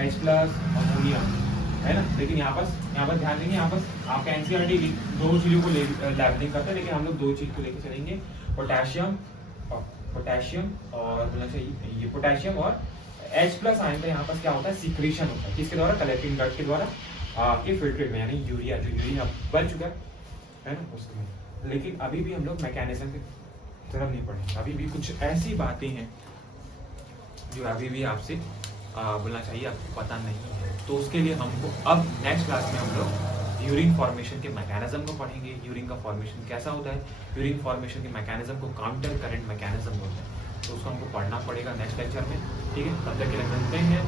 H plus ammonium, है ना। लेकिन यहाँ पर ध्यान देंगे, यहाँ पर आपका एनसीईआरटी दो चीजों को लेबलिंग करता है, लेकिन हम लोग दो चीज को लेकर चलेंगे, पोटेशियम और बोलना चाहिए ये पोटेशियम और H प्लस आयन का यहाँ पर क्या होता है, सिक्रीशन होता है, किसके द्वारा, कलेक्टिंग ब्लड के द्वारा के फिल्ट्रेट में, यानी यूरिया, जो यूरिया बन चुका है ना उसमें। लेकिन अभी भी हम लोग मैकेनिज्म की तरफ नहीं पढ़े, अभी भी कुछ ऐसी बातें हैं जो अभी भी आपसे बोलना चाहिए आपको पता नहीं है। तो उसके लिए हमको अब नेक्स्ट क्लास में हम लोग यूरिन फॉर्मेशन के मैकेनिज्म को पढ़ेंगे। यूरिन का फॉर्मेशन कैसा होता है, यूरिन फॉर्मेशन के मैकेनिज्म को काउंटर करंट मैकेनिज्म होता है, तो उसको हमको पढ़ना पड़ेगा नेक्स्ट लेक्चर में, ठीक है। तब तक के लिए मिलते हैं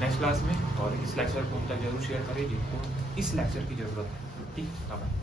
नेक्स्ट क्लास में, और इस लेक्चर को उन तक जरूर शेयर करें जिनको इस लेक्चर की जरूरत है, ठीक है।